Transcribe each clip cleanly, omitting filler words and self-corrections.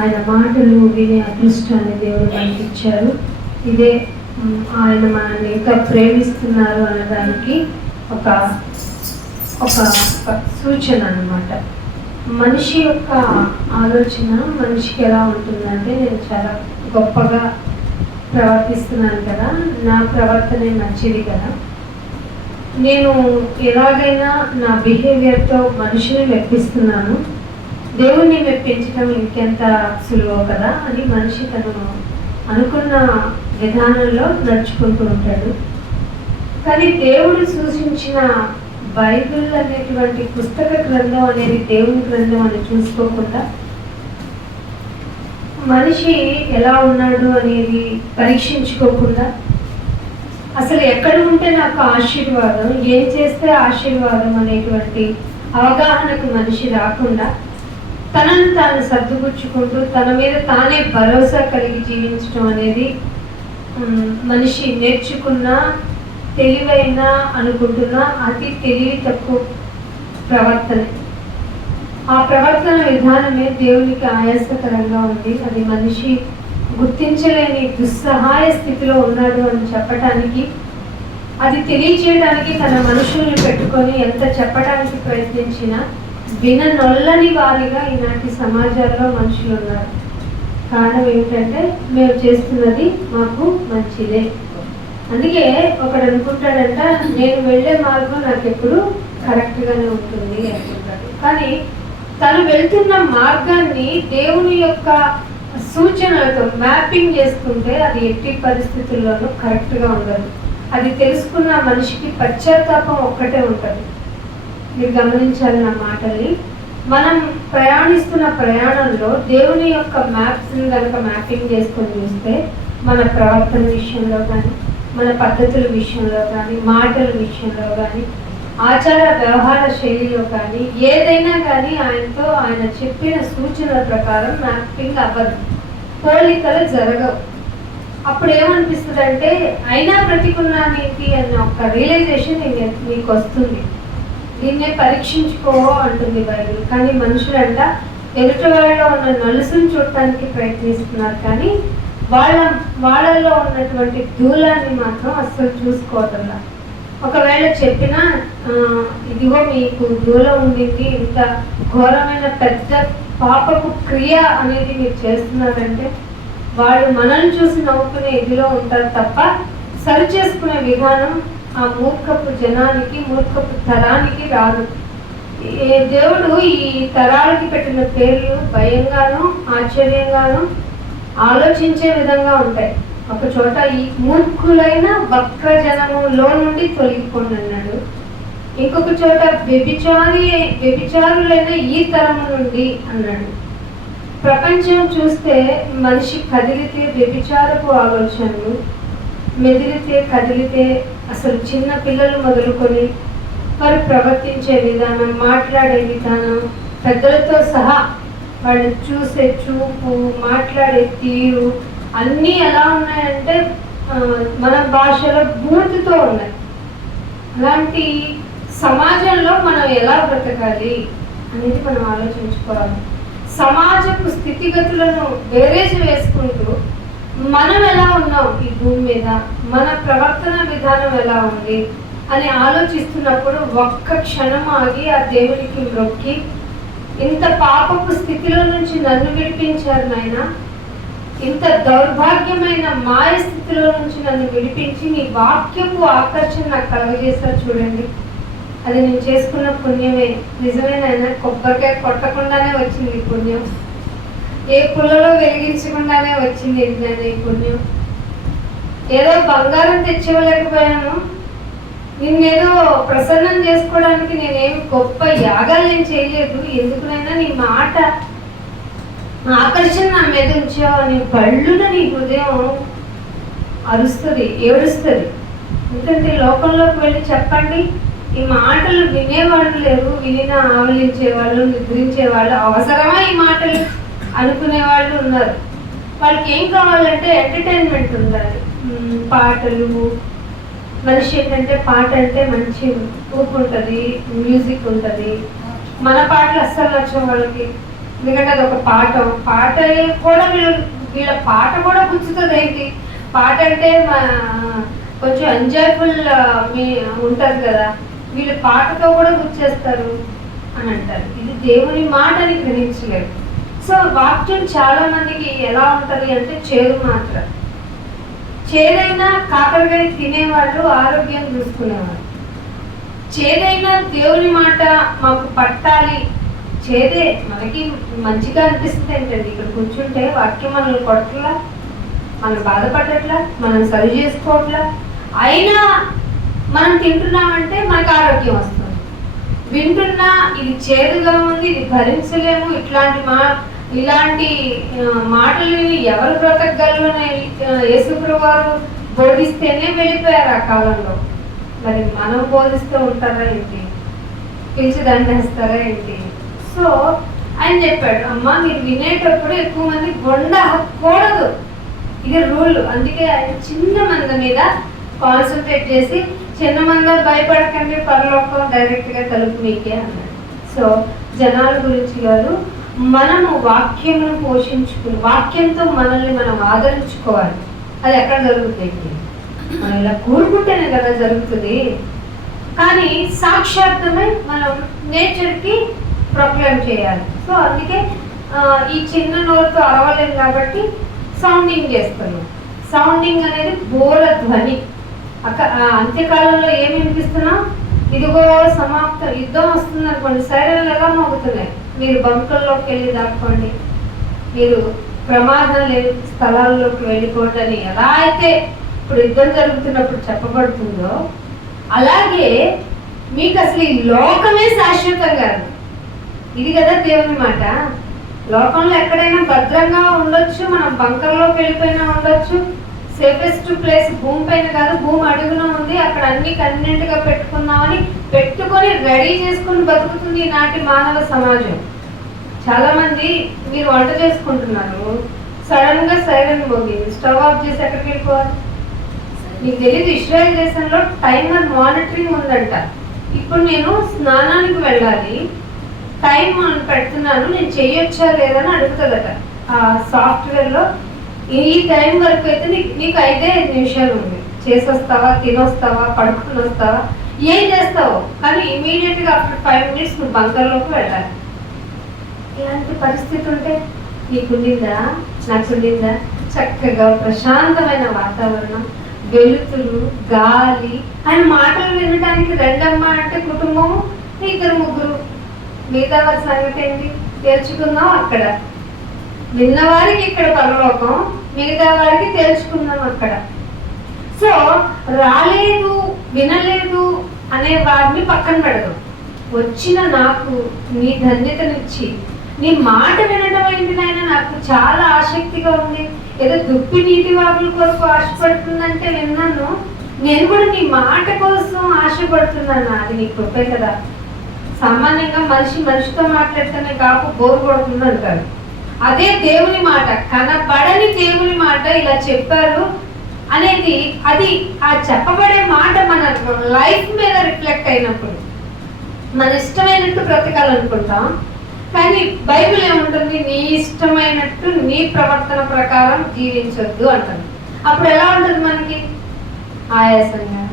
ఆయన మాటలు వినే అదృష్టాన్ని దేవుడు మనకి ఇచ్చారు. ఇదే ఆయన మనల్ని ఇంకా ప్రేమిస్తున్నారు అనడానికి ఒక ఒక సూచన అన్నమాట. మనిషి యొక్క ఆలోచన మనిషికి ఎలా ఉంటుందంటే, నేను చాలా గొప్పగా ప్రవర్తిస్తున్నాను కదా, నా ప్రవర్తనే మంచిది కదా, నేను ఎలాగైనా నా బిహేవియర్తో మనిషిని మెప్పిస్తున్నాను, దేవుణ్ణి మెప్పించడం ఇంకెంత సులువు కదా అని మనిషి తను అనుకున్న విధానంలో నడుచుకుంటూ ఉంటాడు. కానీ దేవుడు సూచించిన బైబిల్ అనేటువంటి పుస్తక గ్రంథం అనేది దేవుని గ్రంథం అని చూసుకోకుండా మనిషి ఎలా ఉన్నాడు అనేది పరీక్షించుకోకుండా, అసలు ఎక్కడ ఉంటే నాకు ఆశీర్వాదం, ఏం చేస్తే ఆశీర్వాదం అనేటువంటి అవగాహనకు మనిషి రాకుండా తనను తాను సర్దుపుచ్చుకుంటూ తన మీద తానే భరోసా కలిగి జీవించడం అనేది మనిషి నేర్చుకున్న తెలివైన అనుకుంటున్న అతి తెలివి తక్కువ ప్రవర్తన. ఆ ప్రవర్తన విధానమే దేవునికి ఆయాసకరంగా ఉంది. అది మనిషి గుర్తించలేని దుస్సహాయ స్థితిలో ఉన్నాడు అని చెప్పటానికి, అది తెలియచేయడానికి తన మనుషుల్ని పెట్టుకొని ఎంత చెప్పడానికి ప్రయత్నించినా విననొల్లని వారిగా ఈనాటి సమాజంలో మనుషులు ఉన్నారు. కారణం ఏమిటంటే, మేము చేస్తున్నది మాకు మంచిదే. అందుకే ఒకడు అనుకుంటాడంట, నేను వెళ్ళే మార్గం నాకు ఎప్పుడు కరెక్ట్గానే ఉంటుంది అనుకుంటాడు. కానీ తను వెళ్తున్న మార్గాన్ని దేవుని యొక్క సూచనలతో మ్యాపింగ్ చేసుకుంటే అది ఎట్టి పరిస్థితుల్లోనూ కరెక్ట్గా ఉండదు. అది తెలుసుకున్న మనిషికి పశ్చాత్తాపం ఒక్కటే ఉంటుంది. మీరు గమనించాలి నా మాటల్ని. మనం ప్రయాణిస్తున్న ప్రయాణంలో దేవుని యొక్క మ్యాప్స్ని కనుక మ్యాపింగ్ చేసుకొని చూస్తే, మన ప్రవర్తన విషయంలో కానీ, మన పద్ధతుల విషయంలో కానీ, మాటల విషయంలో కానీ, ఆచార వ్యవహార శైలిలో కానీ, ఏదైనా కానీ ఆయనతో ఆయన చెప్పిన సూచనల ప్రకారం మ్యాపింగ్ అవ్వదు, పోలికలు జరగవు. అప్పుడు ఏమనిపిస్తుంది అంటే అయినా బ్రతికున్నానేంటి అన్న ఒక రియలైజేషన్ నీకు వస్తుంది. దీన్నే పరీక్షించుకో అంటుంది బైబిల్. కానీ మనుషులంట ఎదుటి వాళ్ళలో ఉన్న నలుసును చూడటానికి ప్రయత్నిస్తున్నారు, కానీ వాళ్ళలో ఉన్నటువంటి దూలాన్ని మాత్రం అస్సలు చూసుకోవటంలా. ఒకవేళ చెప్పినా ఇదిగో మీకు దూలం ఉండింది, ఇంత ఘోరమైన పెద్ద పాపపు క్రియ అనేది మీరు చేస్తున్నారంటే వాళ్ళు మనల్ని చూసి నవ్వుకునే ఇదిలో ఉంటారు తప్ప సరి చేసుకునే విధానం ఆ మూర్ఖపు జనానికి, మూర్ఖపు తరానికి రాదు. దేవుడు ఈ తరాలకి పెట్టిన పేర్లు భయంగాను, ఆశ్చర్యంగాను, ఆలోచించే విధంగా ఉంటాయి. ఒక చోట ఈ మూర్ఖులైన వక్ర జనములో నుండి తొలగిపోండి అన్నాడు. ఇంకొక చోట వ్యభిచారులైన ఈ తరము నుండి అన్నాడు. ప్రపంచం చూస్తే మనిషి కదిలితే వ్యభిచారపు ఆలోచనలు, మెదిలితే కదిలితే అసలు చిన్న పిల్లలు మొదలుకొని వారు ప్రవర్తించే విధానం, మాట్లాడే విధానం, పెద్దలతో సహా వాళ్ళు చూసే చూపు, మాట్లాడే తీరు అన్నీ ఎలా ఉన్నాయంటే మన భాషలో బూతుతో ఉన్నాయి. అలాంటి సమాజంలో మనం ఎలా బ్రతకాలి అనేది మనం ఆలోచించుకోవాలి. సమాజపు స్థితిగతులను బేరేజ్ వేసుకుంటూ మనం ఎలా ఉన్నాం ఈ భూమి మీద, మన ప్రవర్తన విధానం ఎలా ఉంది అని ఆలోచిస్తున్నప్పుడు ఒక్క క్షణం ఆగి ఆ దేవునికి మొక్కి, ఇంత పాపపు స్థితిలో నుంచి నన్ను విడిపించారు నాయన, ఇంత దౌర్భాగ్యమైన మాయ స్థితిలో నుంచి నన్ను విడిపించి నీ వాక్యపు ఆకర్షణ నాకు కలగజేస్తారు చూడండి, అది నేను చేసుకున్న పుణ్యమే. నిజమేనైనా కొబ్బరికాయ కొట్టకుండానే వచ్చింది పుణ్యం, ఏ పుల్లలో వెలిగించకుండానే వచ్చింది ఈ పుణ్యం. ఏదో బంగారం తెచ్చివ్వలేకపోయాను, నిన్నేదో ప్రసన్నం చేసుకోవడానికి నేనేమి గొప్ప యాగాలు నేను చేయలేదు, ఎందుకునైనా నీ మాట ఆకర్షణ నా మీద ఉంచావు అని బళ్ళున నీ హృదయం అరుస్తుంది, ఏడుస్తుంది. ఎందుకంటే లోకంలోకి వెళ్ళి చెప్పండి, ఈ మాటలు వినేవాళ్ళు లేరు, వినిన ఆవలించేవాళ్ళు, నిద్రించేవాళ్ళు, అవసరమా ఈ మాటలు అనుకునే వాళ్ళు ఉన్నారు. వాళ్ళకి ఏం కావాలంటే ఎంటర్టైన్మెంట్ ఉండాలి, పాటలు. మనిషి ఏంటంటే పాట అంటే మంచి ఊపు ఉంటుంది, మ్యూజిక్ ఉంటుంది. మన పాటలు అస్సలు నచ్చవు వాళ్ళకి, ఎందుకంటే అది ఒక పాట కూడా వీళ్ళ పాట కూడా గుచ్చుతుంది. ఏంటి పాట అంటే కొంచెం ఎంజాయ్ఫుల్ ఉంటుంది కదా, వీళ్ళు పాటతో కూడా గుర్చేస్తారు అని అంటారు. ఇది దేవుని మాటని గ్రహించలేరు. సో వాక్యం చాలా మందికి ఎలా ఉంటుంది అంటే చేదు మాత్రం. చేదైనా కాకరకాయ తినేవాళ్ళు ఆరోగ్యం చూసుకునేవాళ్ళు. చేదైనా దేవుని మాట మాకు పట్టాలి, చేదే మనకి మంచిగా అనిపిస్తుంది ఏంటండి. ఇక్కడ కూర్చుంటే వాక్యం మనల్ని కొట్టట్లా, మనం బాధపడట్లా, మనం సరి చేసుకోవట్లా, అయినా మనం తింటున్నామంటే మనకు ఆరోగ్యం వస్తుంది. వింటున్నా ఇది చేదుగా ఉంది, ఇది భరించలేము, ఇలాంటి మాటలు విని ఎవరు బ్రతకగలరు అని యేసుప్రభువు వారు బోధిస్తేనే వెళ్ళిపోయారు ఆ కాలంలో. మరి మనం బోధిస్తూ ఉంటారా ఏంటి, పిలిచి దండేస్తారా ఏంటి? సో ఆయన చెప్పాడు, అమ్మ మీరు వినేటప్పుడు ఎక్కువ మంది కూడదు, ఇది రూల్. అందుకే ఆయన చిన్న మంది మీద కాన్సన్ట్రేట్ చేసి, చిన్న మంది భయపడకండి, పరలోకం డైరెక్ట్గా తలుపు మీకే అన్నాడు. సో జనాల గురించి కాదు, మనము వాక్యమును పోషించుకుని వాక్యంతో మనల్ని మనం ఆదరించుకోవాలి. అది ఎక్కడ జరుగుతుంది? మనం ఇలా కూరుకుంటేనే కదా జరుగుతుంది. కానీ సాక్షాత్మై మనం నేచర్కి ప్రొక్లైమ్ చేయాలి. సో అందుకే ఈ చిన్న నోరుతో అరవలేము కాబట్టి సౌండింగ్ చేస్తున్నాం. సౌండింగ్ అనేది బోర ధ్వని. అంత్యకాలంలో ఏమి వినిపిస్తున్నాం? ఇదిగో సమాప్తం, యుద్ధం వస్తుంది అనుకోండి, సైరన్లు ఎలా మోగుతున్నాయి. మీరు బంకుల్లోకి వెళ్ళి దాక్కోండి, మీరు ప్రమాదం లేని స్థలాల్లోకి వెళ్ళిపోండి అని ఎలా అయితే ఇప్పుడు యుద్ధం జరుగుతున్నప్పుడు చెప్పబడుతుందో, అలాగే మీకు అసలు ఈ లోకమే శాశ్వతం కాదు. ఇది కదా దేవుని మాట. లోకంలో ఎక్కడైనా భద్రంగా ఉండొచ్చు, మనం బంకర్లోకి వెళ్ళిపోయినా ఉండొచ్చు, సేఫెస్ట్ ప్లేస్ భూమి పైన కాదు, భూమి అడుగున ఉంది, అక్కడ అన్ని కన్వీనెంట్ గా పెట్టుకుందామని పెట్టుకొని రెడీ చేసుకుని బతుకుతుంది ఈనాటి మానవ సమాజం. చాలా మంది మీరు వంట చేసుకుంటున్నారు, సడన్ గా సైరన్ మోగింది, స్టవ్ ఆఫ్ చేసి ఎక్కడికి వెళ్ళిపోవాలి? మీకు తెలియదు, ఇజ్రాయెల్ దేశంలో టైమర్ మానిటరింగ్ ఉందంట. ఇప్పుడు నేను స్నానానికి వెళ్ళాలి, టైం పెడుతున్నాను, నేను చేయొచ్చా లేదని అడుగుతుందట ఆ సాఫ్ట్వేర్లో. ఈ టైం వరకు అయితే నీకు 5 నిమిషాలు ఉంది, చేసొస్తావా, తినొస్తావా, పడుకుని వస్తావా, ఏం చేస్తావో, కానీ ఇమీడియట్గా ఆఫ్టర్ 5 మినిట్స్ నువ్వు బంకర్లోకి వెళ్ళాలి. ఇలాంటి పరిస్థితి ఉంటే నీకుండిందా, నాకుండిందా? చక్కగా ప్రశాంతమైన వాతావరణం, వెలుతురు, గాలి, ఆయన మాటలు వినడానికి రెండమ్మ అంటే కుటుంబము 2-3, మిగతా వారి సంగతి ఏంటి తేల్చుకుందాం అక్కడ. విన్నవారికి ఇక్కడ పరలోకం, మిగతా వారికి తేల్చుకుందాం అక్కడ. సో రాలేదు, వినలేదు అనే వారిని పక్కన పెడదాం. వచ్చిన నాకు నీ ధన్యతనిచ్చి నీ మాట వినడం ఏంటి నాయన, నాకు చాలా ఆసక్తిగా ఉంది, ఏదో దుప్పి నీటి వాగుల కొరకు ఆశపడుతుందంటే విన్నాను, నేను కూడా నీ మాట కోసం ఆశపడుతున్నాను. అది నీ కృపే కదా. సామాన్యంగా మనిషితో మాట్లాడితేనే కాపు బోరు కొడుతుంది అంటారు. అదే దేవుని మాట, కనబడని దేవుని మాట ఇలా చెప్పారు అనేది, అది ఆ చెప్పబడే మాట మన లైఫ్ మీద రిఫ్లెక్ట్ అయినప్పుడు మన ఇష్టమైనట్టు బ్రతకాలనుకుంటాం. కానీ బైబిల్ ఏముంటుంది, నీ ఇష్టమైనట్టు నీ ప్రవర్తన ప్రకారం జీవించొద్దు అంటుంది. అప్పుడు ఎలా ఉంటుంది మనకి? ఆయాసంగా,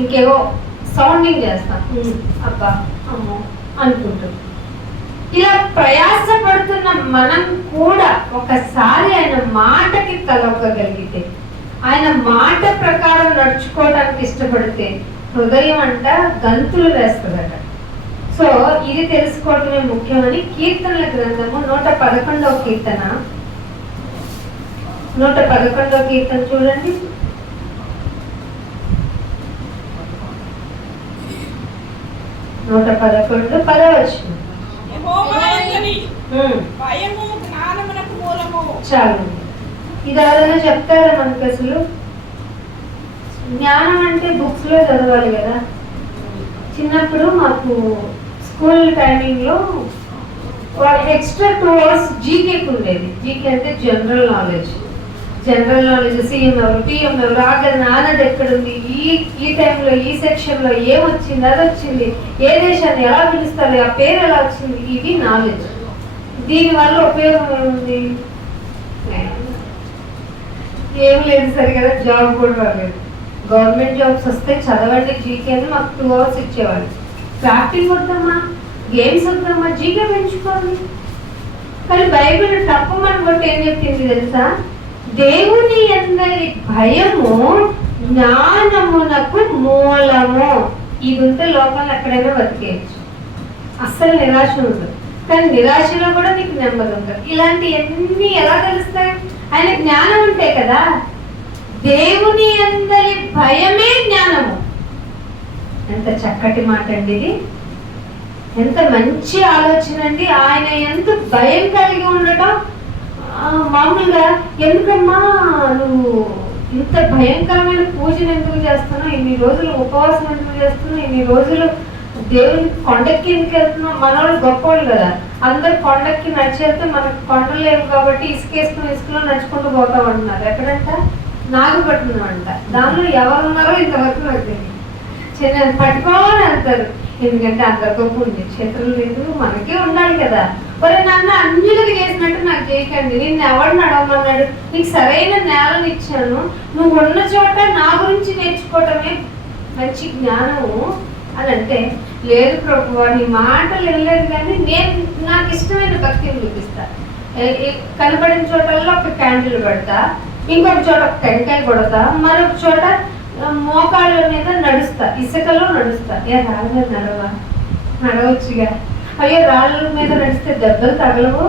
ఇంకేవో సౌండింగ్ చేస్తాం, అబ్బా అమ్మో అనుకుంటుంది. ఇలా ప్రయాసపడుతున్న మనం కూడా ఒకసారి ఆయన మాటకి తలొక్కగలిగితే, ఆయన మాట ప్రకారం నడుచుకోవడానికి ఇష్టపడితే హృదయం అంట గంతులు వేస్తుందట. సో ఇది తెలుసుకోవడమే ముఖ్యమని కీర్తనల గ్రంథము 111వ కీర్తన 111వ కీర్తన చూడండి. 111 10వ వచనం. చాలు, ఇది ఎవరైనా చెప్తారా మనకు? అసలు జ్ఞానం అంటే బుక్స్ లో చదవాలి కదా. చిన్నప్పుడు మాకు స్కూల్ టైమింగ్ లో ఎక్స్ట్రా 2 hours జీకేకి ఉండేది. జీకే అంటే జనరల్ నాలెడ్జ్. సీఎం ఎవరు, పిఎం ఎవరు, ఆనది ఎక్కడుంది, ఈ టైంలో ఈ సెక్షన్ లో ఏమొచ్చింది, అది వచ్చింది, ఏ దేశాన్ని ఎలా పిలుస్తారు, ఆ పేరు ఎలా వచ్చింది, ఇది నాలెడ్జ్. దీనివల్ల ఉపయోగం ఏముంది? ఏం లేదు సరే కదా. జాబ్ కూడా రాలేదు. గవర్నమెంట్ జాబ్స్ వస్తే చదవండి జీకే అని మాకు 2 hours ఇచ్చేవాళ్ళు. ప్రాక్టీస్ వద్దామా, గేమ్స్ వద్దామా, జీకే పెంచుకోండి. కానీ బైబిల్ తప్పు మనం బట్టి ఏం చెప్పింది తెలుసా? దేవుని అందరి భయము జ్ఞానమునకు మూలము. ఇది ఉంటే లోకంలో ఎక్కడైనా బతికేయచ్చు, అస్సలు నిరాశ ఉండదు. కానీ నిరాశలో కూడా నీకు నెమ్మది ఉండదు. ఇలాంటివన్నీ ఎలా తెలుస్తాయి? ఆయన జ్ఞానం ఉంటే కదా. దేవుని అందరి భయమే జ్ఞానము. ఎంత చక్కటి మాట అండి ఇది, ఎంత మంచి ఆలోచన అండి. ఆయన ఎంత భయం కలిగి ఉండటం. మామూలుగా ఎందుకమ్మా నువ్వు ఇంత భయంకరమైన పూజను ఎందుకు చేస్తున్నావు, ఇన్ని రోజులు ఉపవాసం ఎందుకు చేస్తున్నావు, ఇన్ని రోజులు దేవుని కొండకి ఎందుకు వెళ్తున్నావు? మనవాళ్ళు గొప్పవాళ్ళు కదా, అందరు కొండకి నడిచేస్తే మనకు కొండలు లేవు కాబట్టి ఇసుకలో నడుచుకుంటూ పోతాం అంటున్నారు. ఎక్కడంట? నాగపట్నం అంట. దానిలో ఎవరున్నారో ఇంతవరకు నాకు తెలియదు. చిన్న పట్టుకోవాలని వెళ్తారు, ఎందుకంటే అందరితో పుణ్యక్షేత్రం లేదు, మనకే ఉండాలి కదా. ఒరే నన్ను అన్యులకు చేసినట్టు నాకు చేయకండి, నిన్ను ఎవడు నడవమన్నాడు, నీకు సరైన నేలను ఇచ్చాను, నువ్వు ఉన్న చోట నా గురించి నేర్చుకోవటమే మంచి జ్ఞానము అని అంటే, లేదు ప్రభు నీ మాటలు వెళ్ళలేదు, కానీ నేను నాకు ఇష్టమైన భక్తిని చూపిస్తా. కనపడిన చోటల్లో ఒక క్యాండిల్ పెడతా, ఇంకొక చోట ఒక టెంకాయ కొడతా, మరొక చోట మోకాళ్ళ మీద నడుస్తా, ఇసుకలో నడుస్తా. రాళ్ళ మీద నడవచ్చుగా. అయ్యో రాళ్ళ మీద నడిస్తే దెబ్బలు తగలవు,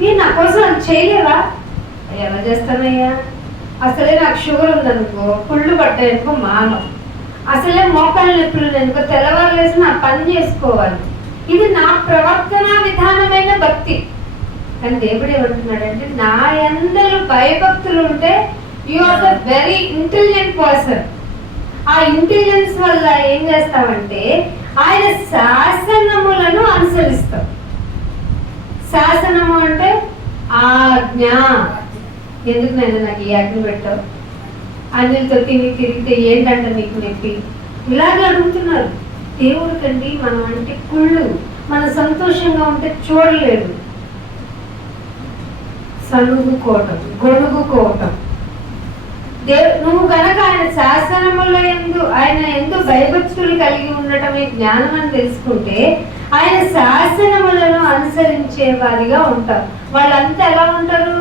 నేను నా కోసం అది చేయలేవా? ఎలా చేస్తానయ్యా? అసలే నాకు షుగర్ ఉందనుకో, పుళ్ళు పడ్డాయనుకో మానం, అసలే మోకాళ్ళ నొప్పులు అనుకో, తెల్లవారులేసి నా పని చేసుకోవాలి. ఇది నా ప్రవర్తన విధానమైన భక్తి. కానీ దేవుడు ఏమంటున్నాడంటే, నా యందరు భయభక్తులు ఉంటే you are the very intelligent person. ఆ ఇంటెలిజెన్స్ వల్ల ఏం చేస్తామంటే ఆయన శాసనములను అనుసరిస్తాం. శాసనము అంటే ఆజ్ఞ. ఎందుకు నేను నాకు ఈ ఆజ్ఞ పెట్టావు, అన్నిలతో తిరిగితే ఏంటంట నీకు నొప్పి, ఇలాగే అడుగుతున్నారు. దేవుడికండి మనం అంటే కుళ్ళు. మన సంతోషంగా ఉంటే చూడలేదు, సణుగుకోవటం, గొణుగుకోవటం. నువ్వు కనుక ఆయన శాసనముల యందు ఆయన ఎందు భయభక్తులు కలిగి ఉండటమే జ్ఞానం అని తెలుసుకుంటే ఆయన శాసనములను అనుసరించే వారిగా ఉంటారు. వాళ్ళంతా ఎలా ఉంటారు?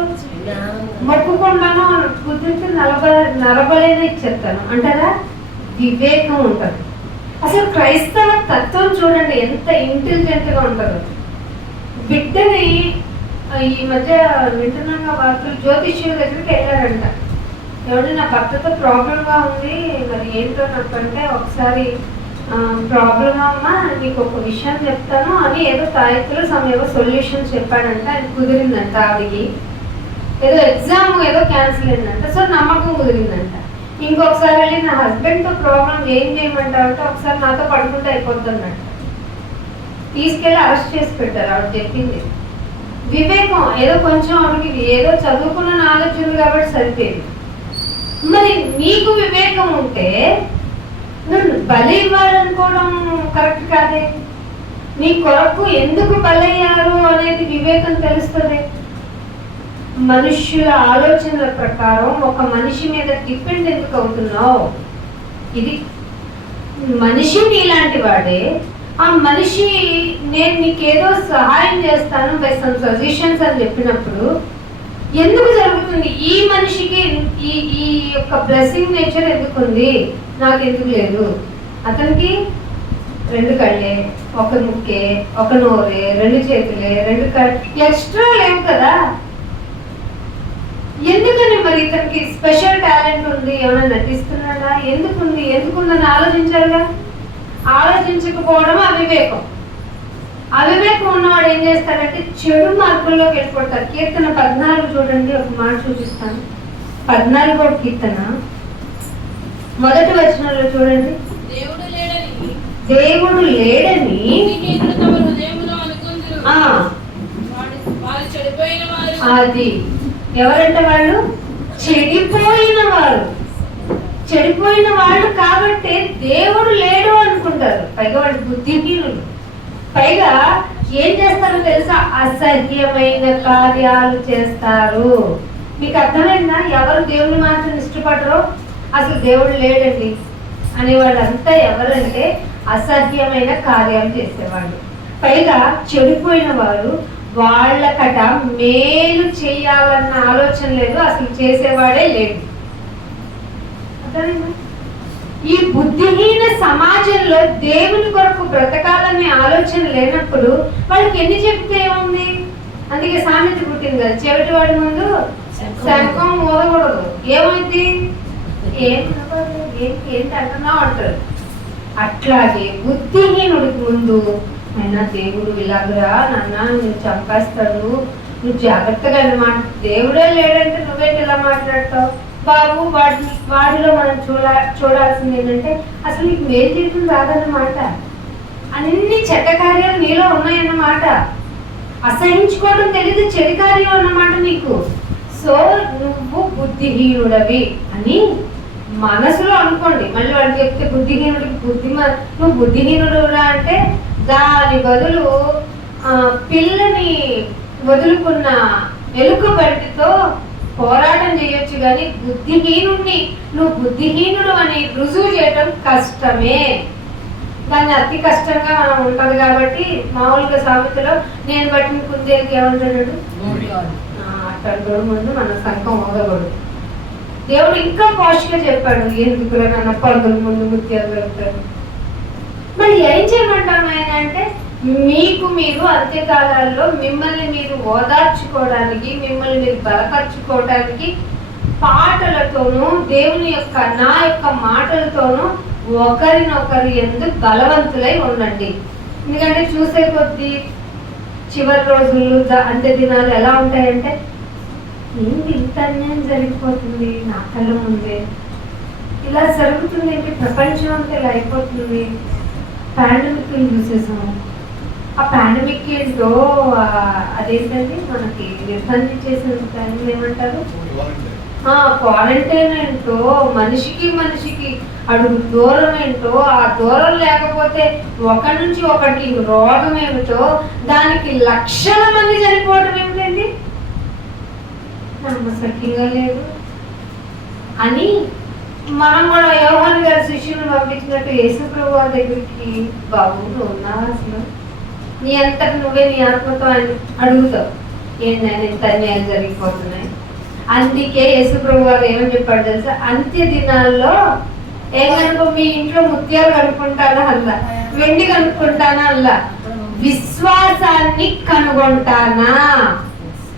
మొక్కుకుండాను కుదిరితే నరబలైన ఇచ్చేస్తాను అంటారా? వివేకం ఉంటుంది. అసలు క్రైస్తవ తత్వం చూడండి ఎంత ఇంటెలిజెంట్ గా ఉంటుందో. బిడ్డని ఈ మధ్య వింటున్నాగా వార్తలు, జ్యోతిష్యుల దగ్గరికి వెళ్ళారంట. ఎవరు నా భర్తతో ప్రాబ్లంగా ఉంది, మరి ఏంటో నాకంటే ఒకసారి ప్రాబ్లమ్ అమ్మా నీకు ఒక విషయం చెప్తాను అని ఏదో తాయెత్తులు ఏదో సొల్యూషన్ చెప్పాడంట. ఆయన కుదిరిందంట. ఆవిడికి ఏదో ఎగ్జామ్ ఏదో క్యాన్సిల్ అయిందంట. సో నమ్మకం కుదిరిందంట. ఇంకొకసారి వెళ్ళి నా హస్బెండ్తో ప్రాబ్లం ఏం చేయమంటారంటే ఒకసారి నాతో పడుకుంటే అయిపోతుందంట. తీసుకెళ్ళి అరెస్ట్ చేసి పెట్టారు. ఆవిడ చెప్పింది వివేకం. ఏదో కొంచెం ఆవిడకి ఏదో చదువుకున్న నాలెడ్జ్ ఉంది కాబట్టి సరిపోయింది. మరి నీకు వివేకం ఉంటే నువ్వు బలి ఇవ్వాలనుకోవడం కరెక్ట్ కాదే. నీ కొరకు ఎందుకు బలయ్యారు అనేది వివేకం తెలుస్తుంది. మనుష్యుల ఆలోచనల ప్రకారం ఒక మనిషి మీద డిపెండ్ ఎందుకు అవుతున్నావు? ఇది మనిషి నీలాంటి వాడే. ఆ మనిషి నేను నీకేదో సహాయం చేస్తాను బై సమ్ సజెషన్స్ అని చెప్పినప్పుడు ఎందుకు జరుగుతుంది? ఈ మనిషికి ఈ యొక్క బ్లెస్సింగ్ నేచర్ ఎందుకు ఉంది, నాకు ఎందుకు లేదు? అతనికి 2 కళ్ళే, 1 ముక్కే, 1 నోరే, 2 చేతులే, 2 ఎక్స్ట్రా లేవు కదా. ఎందుకని మరి ఇతనికి స్పెషల్ టాలెంట్ ఉంది, ఏమైనా నటిస్తున్నాడా, ఎందుకుందని ఆలోచించాలిగా. ఆలోచించకపోవడం అవివేకం. అవివేకం ఉన్నవాడు ఏం చేస్తాడంటే చెడు మార్పుల్లోకి వెళ్ళిపోతారు. కీర్తన 14 చూడండి, ఒక మాట చూపిస్తాను. 14వ కీర్తన 1వ వచనంలో చూడండి. దేవుడు లేడని అది ఎవరంటే వాళ్ళు చెడిపోయిన వాళ్ళు కాబట్టి దేవుడు లేడు అనుకుంటారు. పైగా వాళ్ళు బుద్ధిహీనులు. పైగా ఏం చేస్తారో తెలుసా? అసహ్యమైన కార్యాలు చేస్తారు. మీకు అర్థమైందా? ఎవరు దేవుని మాత్రం ఇష్టపడరో, అసలు దేవుడు లేడండి అనేవాళ్ళంతా ఎవరంటే అసహ్యమైన కార్యాలు చేసేవాళ్ళు. పైగా చెడిపోయిన వారు. వాళ్ళకట మేలు చేయాలన్న ఆలోచన లేదు, అసలు చేసేవాడే లేడు. అర్థమైందా? ఈ బుద్ధిహీన సమాజంలో దేవుని కొరకు బ్రతకాలనే ఆలోచన లేనప్పుడు వాళ్ళకి ఎన్ని చెప్తే ఏముంది? అందుకే సామెత పుట్టింది కదా, చెవిటి వాడి ముందు శంఖం ఊదకూడదు. ఏమైంది? ఏంటి అంటున్నావు అంటారు. అట్లాగే బుద్ధిహీనుడికి ముందు అయినా దేవుడు ఇలాగరా నాన్న నువ్వు చంపేస్తాడు, నువ్వు జాగ్రత్తగా మాట, దేవుడే లేడంటే నువ్వేంటి ఇలా మాట్లాడతావు బాబు? వాడిలో మనం చూడాల్సింది ఏంటంటే అసలు నీకు మేలు చేయడం రాదన్నమాట. అన్ని చెడ్డ కార్యాలు నీలో ఉన్నాయన్నమాట. అసహించుకోవడం తెలియదు, చెడు కార్యం అన్నమాట నీకు. సో నువ్వు బుద్ధిహీనుడవి అని మనసులో అనుకోండి. మళ్ళీ వాడు చెప్తే బుద్ధిహీనుడికి నువ్వు బుద్ధిహీనుడురా అంటే దాని బదులు పిల్లని వదులుకున్న ఎలుకబంటితో పోరాటం చేయొచ్చు. కానీ నువ్వు బుద్ధిహీనుడు అని రుజువు చేయడం కష్టమే. దాన్ని అతి కష్టంగా మనం ఉంటుంది కాబట్టి మామూలుగా సామెతలో నేను పట్టిన కుందేలకి ఏమంటాడు? అక్కడ ముందు మన సంఘం ఓదకూడదు. దేవుడు ఇంకా పాజిటివ్గా చెప్పాడు, ఎందుకు నన్న పరుగుల ముందు ముత్యాలు పెడతాడు. మరి ఏం చేయమంటాం ఆయన అంటే మీరు అంత్యకాలాల్లో మిమ్మల్ని మీరు ఓదార్చుకోవడానికి, మిమ్మల్ని మీరు బలపరుచుకోవడానికి పాటలతోనూ దేవుని యొక్క నా యొక్క మాటలతోనూ ఒకరినొకరు ఎందుకు బలవంతులై ఉండండి. ఎందుకంటే చూసే కొద్దీ చివరి రోజులు అంత్య దినాలు ఎలా ఉంటాయంటే ఏంటి ఇంత అన్యాయం జరిగిపోతుంది నా కళ్ళ ముందే, ఇలా జరుగుతుంది ఏంటి, ప్రపంచం అంతా ఇలా అయిపోతుంది. పాండమిక్ చూసేసాము. ఆ పాండమిక్ ఏంటో అదేంటండి మనకి నిర్బంధించేసిన టైం ఏమంటారు, క్వారంటైన్ ఏంటో, మనిషికి అడుగు దూరం ఏంటో, ఆ దూరం లేకపోతే ఒకరి నుంచి ఒకటి రోగం ఏమిటో, దానికి లక్షల మంది చనిపోవడం ఏమిటండి, నమ్మసక్యంగా లేదు అని మనం కూడా యోహాను గారి శిష్యులను పంపించినట్టు యేసుప్రభు వారి దగ్గరికి, బాబు నువ్వు ఉన్నావా అసలు, నీ అంతటి నువ్వే నీ ఆత్మతో ఆయన అడుగుతావు, ఏంటైనా ఇంత అన్యాయం జరిగిపోతున్నాయి. అందుకే యేసుప్రభు వారు ఏమని చెప్పాడు తెలుసా, అంత్య దినాల్లో ఏమనుకో, మీ ఇంట్లో ముత్యాలు కనుక్కుంటానా అల్లా, వెండి కనుక్కుంటానా అల్లా, విశ్వాసాన్ని కనుగొంటానా.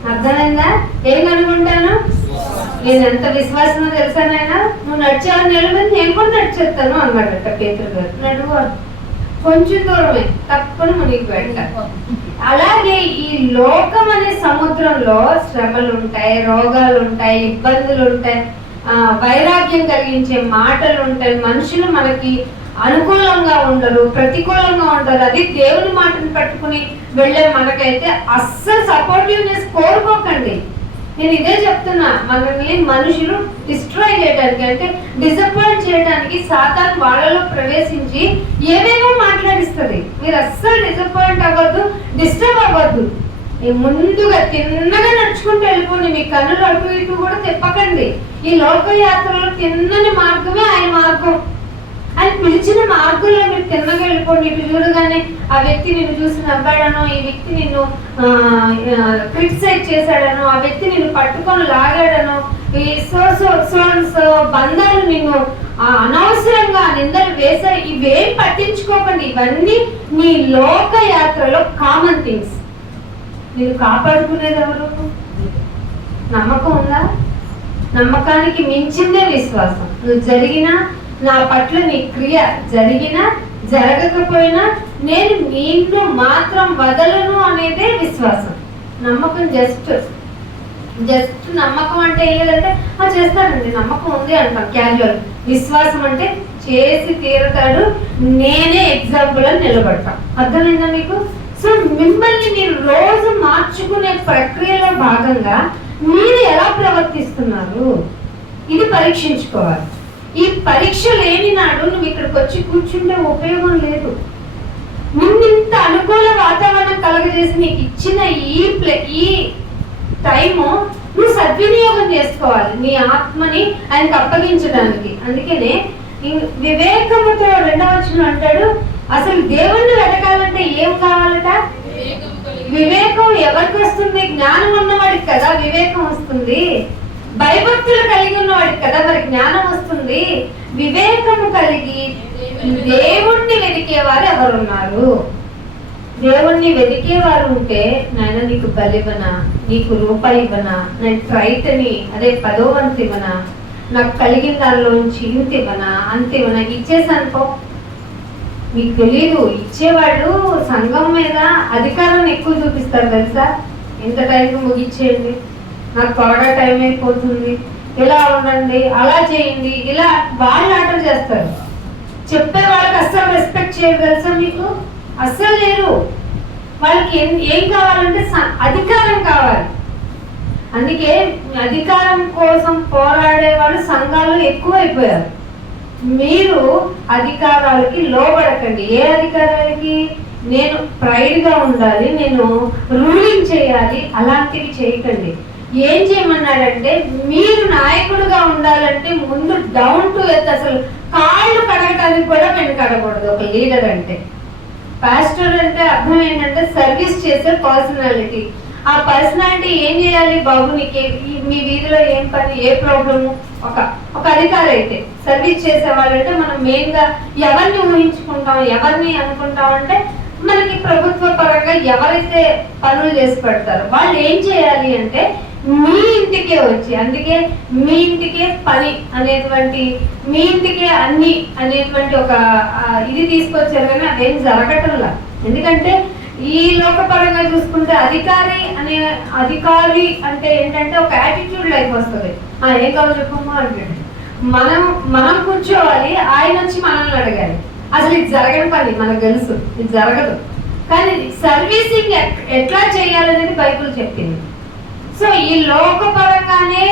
అర్థమైందా? ఏం కనుగొంటాను, నేను ఎంత విశ్వాసమో తెలుసా నాయన, నువ్వు నడిచావని నిలబడి నేను కూడా నడిచేస్తాను అన్నాడట పేతురు గారు. నడువు కొంచెం దూరమే తప్పని మునిగి పెట్ట. అలాగే ఈ లోకం అనే సముద్రంలో శ్రమలు ఉంటాయి, రోగాలు ఉంటాయి, ఇబ్బందులు ఉంటాయి, వైరాగ్యం కలిగించే మాటలు ఉంటాయి, మనుషులు మనకి అనుకూలంగా ఉండరు, ప్రతికూలంగా ఉండరు. అది దేవుని మాటను పట్టుకుని వెళ్ళే మనకైతే అస్సలు సపోర్టివ్నెస్ కోరుకోకండి. నేను ఇదే చెప్తున్నా, మనల్ని మనుషులు డిస్ట్రాయ్ చేయడానికి, అంటే డిసప్పాయింట్ చేయడానికి సాతాను వాళ్ళలో ప్రవేశించి ఏవేమో మాట్లాడిస్తుంది. మీరు అస్సలు డిసప్పాయింట్ అవ్వద్దు, డిస్టర్బ్ అవ్వద్దు. ముందుగా తిన్నగా నడుచుకుంటూ వెళ్ళిపోండి. మీ కన్నులు అటు ఇటు కూడా తిప్పకండి. ఈ లోకయాత్రలో తిన్నని మార్గమే ఆయన మార్గం. ఆయన పిలిచిన మార్గంలో మీరు తిన్నగా వెళ్ళిపోండి. ఇటు చూడగానే ఆ వ్యక్తి నిన్ను చూసి నవ్వాడనో, ఈ వ్యక్తి నిన్ను క్రిటిసైజ్ చేశాడనో, ఆ వ్యక్తి నిన్ను పట్టుకొని లాగాడనో, ఈ సో బంధాలు నిన్ను అనవసరంగా నిందలు వేశారు, ఇవేం పట్టించుకోకండి. ఇవన్నీ మీ లోక యాత్రలో కామన్ థింగ్స్. నేను కాపాడుకునేది ఎవరు? నమ్మకం ఉందా? నమ్మకానికి మించిందే విశ్వాసం. నువ్వు జరిగినా, నా పట్ల నీ క్రియ జరిగినా జరగకపోయినా నేను నిన్ను మాత్రం వదలను అనేదే విశ్వాసం. నమ్మకం జస్ట్ నమ్మకం అంటే ఏం లేదంటే చేస్తానండి, నమ్మకం ఉంది అంటాం క్యాజువల్. విశ్వాసం అంటే చేసి తీరతాడు, నేనే ఎగ్జాంపుల్ అని నిలబడతాం. అర్థమైందా మీకు? సో మిమ్మల్ని మీరు రోజు మార్చుకునే ప్రక్రియలో భాగంగా మీరు ఎలా ప్రవర్తిస్తున్నారు ఇది పరీక్షించుకోవాలి. ఈ పరీక్ష లేని నాడు నువ్వు ఇక్కడికి వచ్చి కూర్చుంటే ఉపయోగం లేదు. ముందు ఇంత అనుకూల వాతావరణం కలగజేసి నీకు ఇచ్చిన ఈ టైము నువ్వు సద్వినియోగం చేసుకోవాలి, నీ ఆత్మని ఆయనకు అప్పగించడానికి. అందుకనే వివేకముతో 2వ వచనం అంటాడు, అసలు దేవుణ్ణి వెతకాలంటే ఏం కావాలట? వివేకం ఎవరికి వస్తుంది? జ్ఞానం ఉన్నవాడికి కదా వివేకం వస్తుంది. భయభక్తులు కలిగి ఉన్నవాడికి కదా మరి జ్ఞానం వస్తుంది. వివేకము కలిగి దేవుణ్ణి వెతికేవారు ఎవరున్నారు? దేవుణ్ణి వెతికేవారు ఉంటే, నాయన నీకు బలివనా, నీకు రూపాయి ఇవ్వనా, నేను ట్రైతని అదే 10వ వంతు ఇవ్వనా, నాకు కలిగిన దానిలోంచి ఇంత ఇవ్వనా, అంత ఇవ్వనా, ఇచ్చేసానుకో. మీకు తెలీదు, ఇచ్చేవాళ్ళు సంఘం మీద అధికారాన్ని ఎక్కువ చూపిస్తారు తెలుసా. ఎంత టైంకి ముగిచ్చేయండి, నాకు త్వరగా టైం అయిపోతుంది, ఇలా ఉండండి, అలా చేయండి, ఇలా వాళ్ళు ఆర్డర్ చేస్తారు. చెప్పే వాళ్ళకి అస్సలు రెస్పెక్ట్ చేయరు తెలుసా మీకు, అస్సలు లేరు. వాళ్ళకి ఏం కావాలంటే అధికారం కావాలి. అందుకే అధికారం కోసం పోరాడే వాళ్ళు సంఘాలు ఎక్కువైపోయారు. మీరు అధికారాలకి లోబడకండి. ఏ అధికారాలకి? నేను ప్రైడ్గా ఉండాలి, నేను రూలింగ్ చేయాలి, అలాంటివి చేయకండి. ఏం చేయమన్నాడంటే, మీరు నాయకుడుగా ఉండాలంటే ముందు డౌన్ టు ఎర్త్, అసలు కాళ్ళు కడగటానికి కూడా వెనకడకూడదు. ఒక లీడర్ అంటే, పాస్టర్ అంటే అర్థం ఏంటంటే సర్వీస్ చేసే పర్సనాలిటీ. ఆ పర్సనాలిటీ ఏం చేయాలి? బాబు నీకు మీ వీధిలో ఏం పని, ఏ ప్రాబ్లము? ఒక అధికారి అయితే సర్వీస్ చేసే వాళ్ళంటే మనం మెయిన్ గా ఎవరిని ఊహించుకుంటాం, ఎవరిని అనుకుంటాం అంటే, మనకి ప్రభుత్వ పరంగా ఎవరైతే పనులు చేసి పెడతారో వాళ్ళు ఏం చేయాలి అంటే మీ ఇంటికే వచ్చి, అందుకే మీ ఇంటికే పని అనేటువంటి, మీ ఇంటికే అన్ని అనేటువంటి ఒక ఇది తీసుకొచ్చారు. కానీ అదేం జరగటంలా. ఎందుకంటే ఈ లోకపరంగా చూసుకుంటే అధికారి అంటే ఏంటంటే ఒక యాటిట్యూడ్ లైఫ్ వస్తుంది. ఏం కావాలి చెప్పమ్మా అంటే మనం కూర్చోవాలి, ఆయన వచ్చి మనల్ని అడగాలి. అసలు ఇది జరగని పని, మనకు తెలుసు ఇది జరగదు. కానీ సర్వీసింగ్ ఎట్లా చేయాలనేది బైబిల్ చెప్పింది. సో ఈ లోకపరంగానే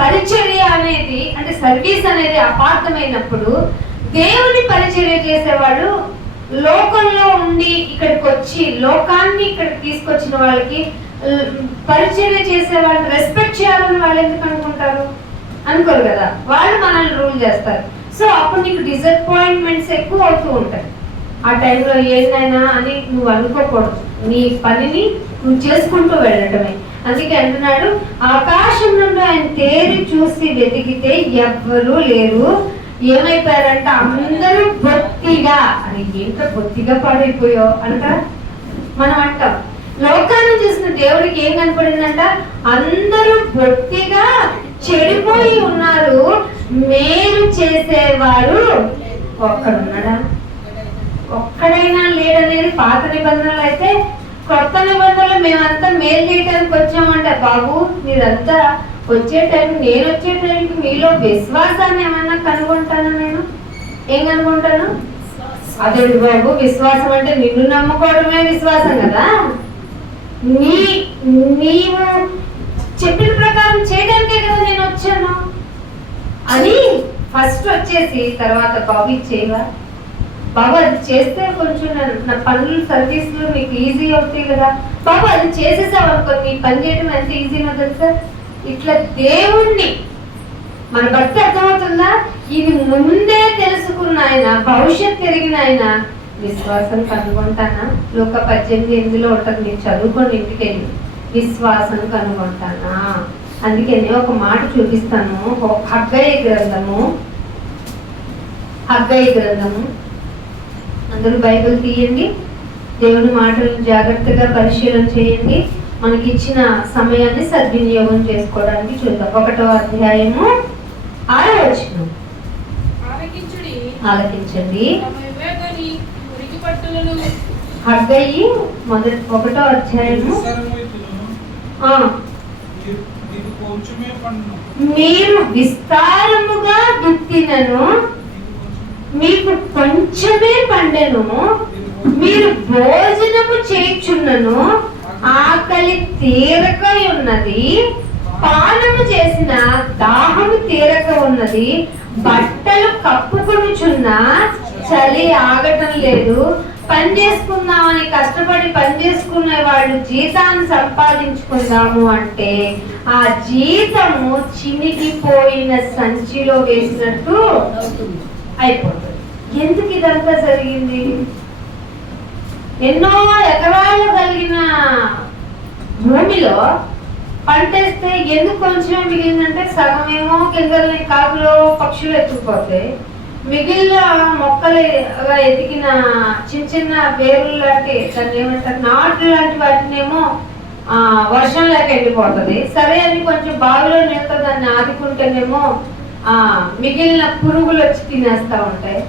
పరిచర్య అనేది అంటే సర్వీస్ అనేది అపార్థమైనప్పుడు దేవుని పరిచర్య చేసేవాడు లోకంలో ఉండి ఇక్కడికి వచ్చి లోకాన్ని ఇక్కడికి తీసుకొచ్చిన వాళ్ళకి పరిచర్య చేసే వాళ్ళని రెస్పెక్ట్ చేయాలని వాళ్ళు ఎందుకు అనుకుంటారు? అనుకోరు కదా. వాళ్ళు మనల్ని రూల్ చేస్తారు. సో అప్పుడు నీకు డిసప్పాయింట్మెంట్స్ ఎక్కువ అవుతూ ఉంటాయి. ఆ టైంలో ఏంటైనా అని నువ్వు అనుకోకూడదు. నీ పనిని నువ్వు చేసుకుంటూ వెళ్ళటమే. అందుకే అంటున్నాడు, ఆకాశం నుండి ఆయన తేరి చూసి వెతికితే ఎవ్వరూ లేరు. ఏమైపోయారంట? అందరూ బొత్తిగా. అని ఏంటో బొత్తిగా పాడైపోయావు అంట మనం అంటాం. లోకాన్ని చూసిన దేవుడికి ఏం కనపడిందంట? అందరూ బొత్తిగా చెడిపోయి ఉన్నారు, మేలు చేసేవారు ఒక్కడున్నాడా? ఒక్కడైనా లేడనేది పాత నిబంధనలు. అయితే కొత్త నిబంధనలు మేమంతా మేలు చేయడానికి వచ్చామంటే, బాబు మీరంతా వచ్చే టైం, నేను వచ్చే టైంకి మీలో విశ్వాసాన్ని ఏమన్నా కనుగొంటాను. నేను ఏం కనుగొంటాను? అదే బాబు, విశ్వాసం అంటే నిన్ను నమ్ముకోవడమే విశ్వాసం కదా. నీవు చెప్పిన ప్రకారం చేయడానికే కదా నేను వచ్చాను అని ఫస్ట్ వచ్చేసి తర్వాత బాబు చేయవా బాబు, అది చేస్తే కొంచెం నా పనులు సర్వీస్లు నీకు ఈజీ అవుతాయి కదా బాబు, అది చేసేసావు అనుకో, నీ పని చేయడం ఎంత ఈజీనో తెలుసా. ఇట్లా దేవుణ్ణి మన భక్తి అర్థమవుతుందా? ఇది ముందే తెలుసుకున్న ఆయన, భవిష్యత్ తిరిగిన ఆయన విశ్వాసం కనుగొంటానా? లోక 18:8 ఉంటుంది, మీరు చదువుకోండి ఇంటికి వెళ్ళి. విశ్వాసం కనుగొంటానా? అందుకని ఒక మాట చూపిస్తాను. హగ్గయి గ్రంథము అందరూ బైబిల్ తీయండి, దేవుని మాటలను జాగ్రత్తగా పరిశీలన చేయండి. మనకి ఇచ్చిన సమయాన్ని సద్వినియోగం చేసుకోవడానికి చూద్దాం. 1వ అధ్యాయము 6వ వచనం. ఆలకించండి. హగ్గయి 1వ అధ్యాయము. మీరు విస్తారముగా విత్తినను మీకు కొంచెమే పండెను, మీరు భోజనము చేయుచున్నను ఆకలి తీరక ఉన్నది, పానము చేసిన దాహము తీరక ఉన్నది, బట్టలు కప్పుకొనుచున్న చలి ఆగటం లేదు. పని చేసుకుందామని కష్టపడి పని చేసుకునే వాళ్ళు జీతాన్ని సంపాదించుకుందాము అంటే ఆ జీతము చినిగిపోయిన సంచిలో వేసినట్టు అయిపోతుంది. ఎందుకు ఇదంతా జరిగింది? ఎన్నో ఎకరాలు కలిగిన భూమిలో పంటేస్తే ఎందుకు కొంచెమే మిగిలిందంటే, సగమేమో కిందల్ని కాకులు పక్షులు ఎత్తుకుపోతాయి, మిగిలిన మొక్కలుగా ఎదిగిన చిన్న చిన్న వేరులు లాంటి దాన్ని ఏమంటారు, నాట్లు లాంటి వాటినేమో వర్షం లేక ఎండిపోతుంది. సరే అని కొంచెం బావిలో నీళ్ళతో దాన్ని ఆదుకుంటేనేమో మిగిలిన పురుగులు వచ్చి తినేస్తూ ఉంటాయి.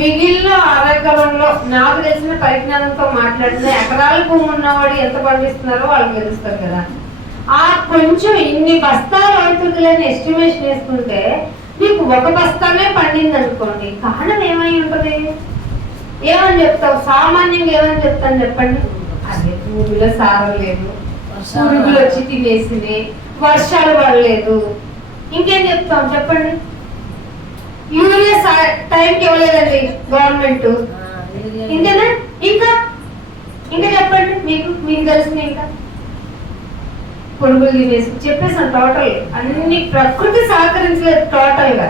మిగిలిన అరెకరంలో నాకు తెలిసిన పరిజ్ఞానంతో మాట్లాడిన ఎకరాల భూమి ఉన్నవాడు ఎంత పండిస్తున్నారో వాళ్ళకి తెలుస్తారు కదా. ఆ కొంచెం ఇన్ని బస్తాలు అవుతుందిలేని ఎస్టిమేషన్ వేసుకుంటే మీకు ఒక బస్తానే పండింది అనుకోండి, కారణం ఏమై ఉంటుంది? ఏమని చెప్తావు? సామాన్యంగా ఏమని చెప్తాను చెప్పండి? అదే భూమిలో సారం లేదు, పురుగులు వచ్చి తినేసింది, వర్షాలు పడలేదు, ఇంకేం చెప్తాం చెప్పండి? యూరియా టైంకి ఇవ్వలేదండి గవర్నమెంట్, ఇంతేనా? ఇంకా చెప్పండి, మీకు తెలిసిన ఇంకా పురుగులు తినేసి చెప్పేసాను. టోటల్ అన్ని ప్రకృతి సహకరించలేదు టోటల్ గా.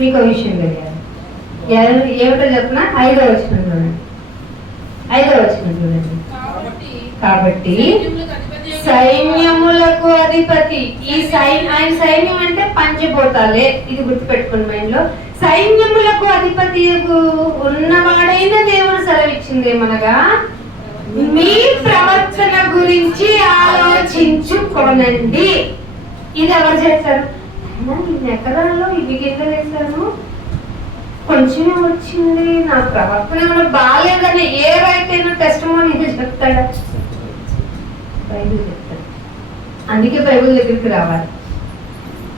మీకు విషయం తెలియాలి. ఏమిటో చెప్పిన 5వ వచనం చూడండి. కాబట్టి సైన్యములకు అధిపతి, ఆయన సైన్యం అంటే పంచభూతాలే, ఇది గుర్తుపెట్టుకుని మైండ్ లో. సైన్యములకు అధిపతి ఉన్నవాడైన దేవుడు సెలవిచ్చిందేమనగా, మీ ప్రవర్తన గురించి ఆలోచించుకోనండి. ఇది ఎవరు చేస్తారు? ఇన్ని ఎకరాల్లో ఇవి కింద వేశాను, కొంచెమే వచ్చింది, నా ప్రవర్తన ఏమైనా బాగాలేదని ఏ రైతైనా టెస్టిమోనీ చెప్తాడా? బైబిల్ చెప్తాడు. అందుకే బైబిల్ దగ్గరికి రావాలి.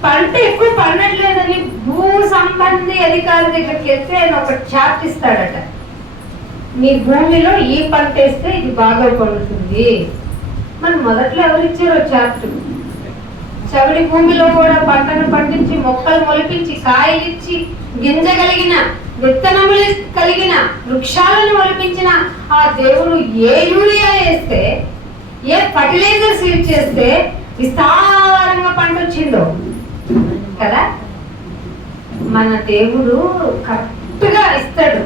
పంట ఎక్కువ పండట్లేదని భూ సంబంధి అధికారి దగ్గరికి వెళ్తే ఆయన ఒక చార్ట్ ఇస్తాడట. మీ భూమిలో ఈ పంట వేస్తే ఇది బాగా పండుతుంది. మరి మొదట్లో ఎవరు ఇచ్చారో చార్ట్? చవిడి భూమిలో కూడా పంటను పండించి మొక్కలు మొలిపించి కాయలు ఇచ్చి గింజ కలిగిన విత్తనములు కలిగిన వృక్షాలను మొలిపించిన ఆ దేవుడు ఏ యూరియా వేస్తే, ఏ ఫర్టిలైజర్స్ యూజ్ చేస్తే విస్తారంగా పంట వచ్చిందో కదా. మన దేవుడు కరెక్ట్ గా ఇస్తాడు.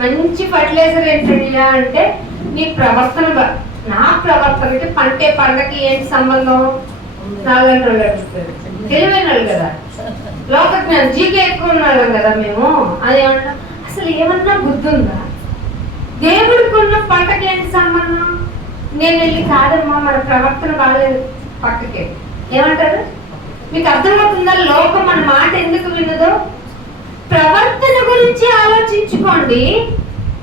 మంచి ఫర్టిలైజర్ ఏంటండి అంటే నీ ప్రవర్తన. నా ప్రవర్తనకి పంటే పంటకి ఏంటి సంబంధం? నాలుగంటి వాళ్ళు అడుగుతారు. తెలివైన వాళ్ళు కదా, లోకజ్ఞానం జీకే ఎక్కువ ఉన్నాడు కదా మేము. అదేమన్నా అసలు ఏమన్నా బుద్ధి ఉందా? దేవుడికి ఉన్న పంటకి ఏంటి సంబంధం? నేను వెళ్ళి కాదమ్మా మన ప్రవర్తన బాగాలేదు పక్కకి ఏమంటారు? మీకు అర్థమవుతుందా లోకం మన మాట ఎందుకు వినదో? ప్రవర్తన గురించి ఆలోచించుకోండి.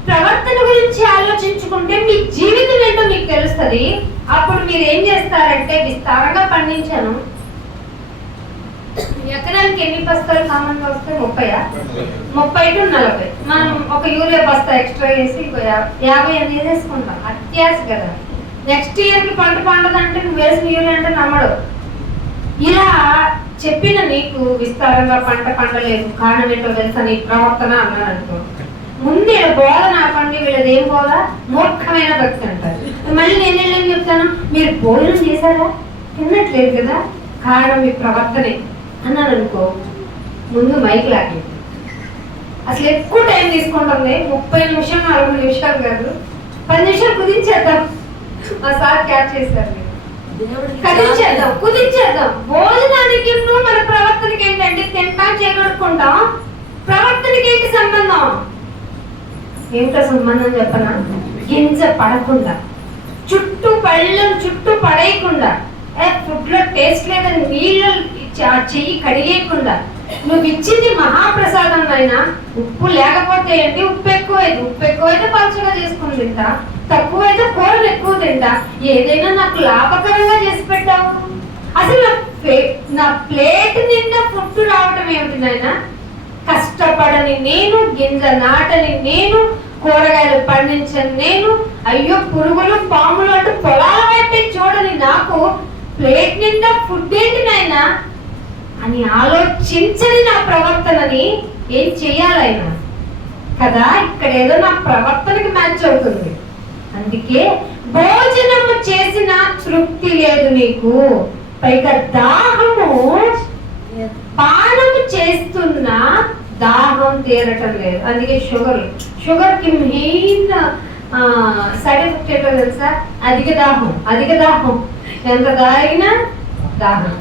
ప్రవర్తన గురించి ఆలోచించుకుంటే మీ జీవితం ఏంటో మీకు తెలుస్తుంది. అప్పుడు మీరు ఏం చేస్తారంటే, విస్తారంగా పండించాను, ఎకరానికి ఎన్ని బస్తాలు కామన్గా వస్తాయి? 30 to 40. మనం ఒక యూరియా బస్తా ఎక్స్ట్రా వేసి 50 అని వేసేసుకుంటాం. అత్యాశ కదా. నెక్స్ట్ ఇయర్కి పంట పండదంటే నువ్వు వేసిన యూరియా అంటే నమ్మడు. ఇలా చెప్పిన నీకు విస్తారంగా పంట పండలేదు, కారణం ఏంటో తెలుసా? నీ ప్రవర్తన అన్నాను అనుకో. ముందే బోధ నాకండి, వీళ్ళది ఏం బోధ? మూర్ఖమైన భక్తి అంటారు. మళ్ళీ నేనేం చెప్తాను, మీరు భోజనం చేశారా? తిన్నట్లేదు కదా, కారణం మీ ప్రవర్తనే అన్నాను అనుకో. ముందు మైక్ లాగే. అసలు ఎక్కువ టైం తీసుకుంటుంది. 30 నిమిషాలు 40 నిమిషాలు కాదు, 10 నిమిషాలు కుదించేద్దాం. మా సార్ క్యాచ్ చేశారు. కుదించేద్దాం. భోజనానికి మన ప్రవర్తనకి ఏంటంటే తింటాం చేయగలుగుకుంటాం, ప్రవర్తనకి ఏంటి సంబంధం? ఏంటో సంబంధం చెప్పనా? గింజ పడకుండా, పళ్ళం చుట్టూ పడేయకుండా, ఫుడ్ లో టేస్ట్ లేదని నీళ్ళు చెయ్యి కడిగేయకుండా, నువ్వు ఇచ్చింది మహాప్రసాదం అయినా ఉప్పు లేకపోతే ఏంటి? ఉప్పు ఎక్కువైతే పలుచగా చేసుకుని తింటా, తక్కువైతే కూరలు ఎక్కువ తింటా, ఏదైనా నాకు లాభకరంగా చేసి పెట్టావు. అసలు నా ప్లేట్ నిండా ఫుడ్ రావటం ఏమిటి నాయన? కష్టపడని నేను, గింజ నాటని నేను, కూరగాయలు పండించని నేను, అయ్యో పురుగులు పాములు అంటూ పొలాల వైపే చూడని నాకు ప్లేట్ నిండా ఫుడ్ ఏంటి నాయనా అని ఆలోచించని నా ప్రవర్తనని ఏం చెయ్యాలైనా కదా? ఇక్కడ ఏదో నా ప్రవర్తనకి మ్యాచ్ అవుతుంది. అందుకే భోజనము చేసిన తృప్తి లేదు నీకు, పైగా దాహము, పానము చేస్తున్నా దాహం తీరటం లేదు. అందుకే షుగర్ కి మెయిన్ సైడ్ ఎఫెక్ట్ ఏంటో తెలుసా? అధిక దాహం. ఎంత తాగినా దాహం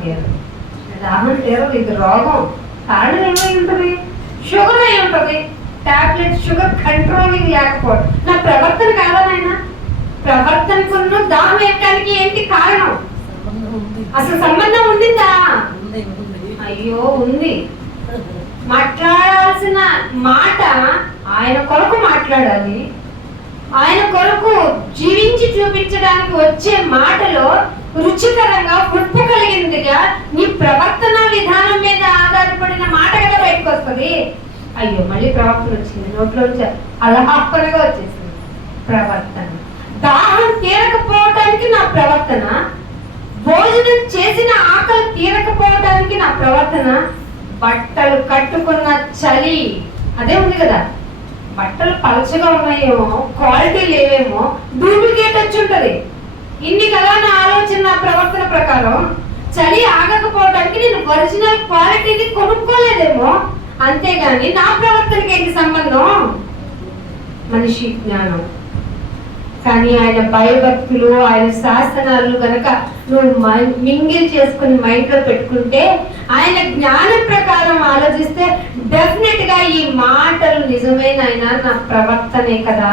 తీరదు. ఇది రోగం. కారణం ఏమై ఉంటుంది? షుగర్ అయి ఉంటుంది. టాబ్లెట్ షుగర్ కంట్రోలింగ్ లేకపోవడం. నా ప్రవర్తన కాదనైనా, ప్రవర్తనకున్న దాహం ఎక్కడానికి ఏంటి కారణం? అసలు సంబంధం ఉండిందా? అయ్యో ఉంది. మాట్లాడాల్సిన మాట ఆయన కొరకు మాట్లాడాలి. ఆయన కొరకు జీవించి చూపించడానికి వచ్చే మాటలో రుచికరంగా ఉప్పు కలిగిందిగా నీ ప్రవర్తన విధానం మీద ఆధారపడిన మాట కదా బయటకు వస్తుంది. అయ్యో మళ్ళీ ప్రవర్తన వచ్చింది, నోట్లోంచి అలహాపనగా వచ్చేసింది ప్రవర్తన. దాహం తీరకపోవటానికి నా ప్రవర్తన, భోజనం చేసిన ఆకలి తీరకపోవటానికి నా ప్రవర్తన, బట్టలు కట్టుకున్న చలి అదే ఉంది కదా. బట్టలు పలచగా ఉన్నాయేమో, క్వాలిటీ లేవేమో, డూప్లికేట్ వచ్చి ఉంటది. ఇన్ని కదా నా ఆలోచన, నా ప్రవర్తన ప్రకారం. చలి ఆగకపోవడానికి నేను ఒరిజినల్ క్వాలిటీని కొనుక్కోలేదేమో, అంతేగాని నా ప్రవర్తనకి ఏంటి సంబంధం? మనిషి జ్ఞానం. కానీ ఆయన భయభక్తులు, ఆయన శాసనాలు గనక నువ్వు మింగిల్ చేసుకుని మైండ్ లో పెట్టుకుంటే, ఆయన జ్ఞానం ప్రకారం ఆలోచిస్తే డెఫినెట్ గా ఈ మాటలు నిజమైన ఆయన నా ప్రవర్తనే కదా,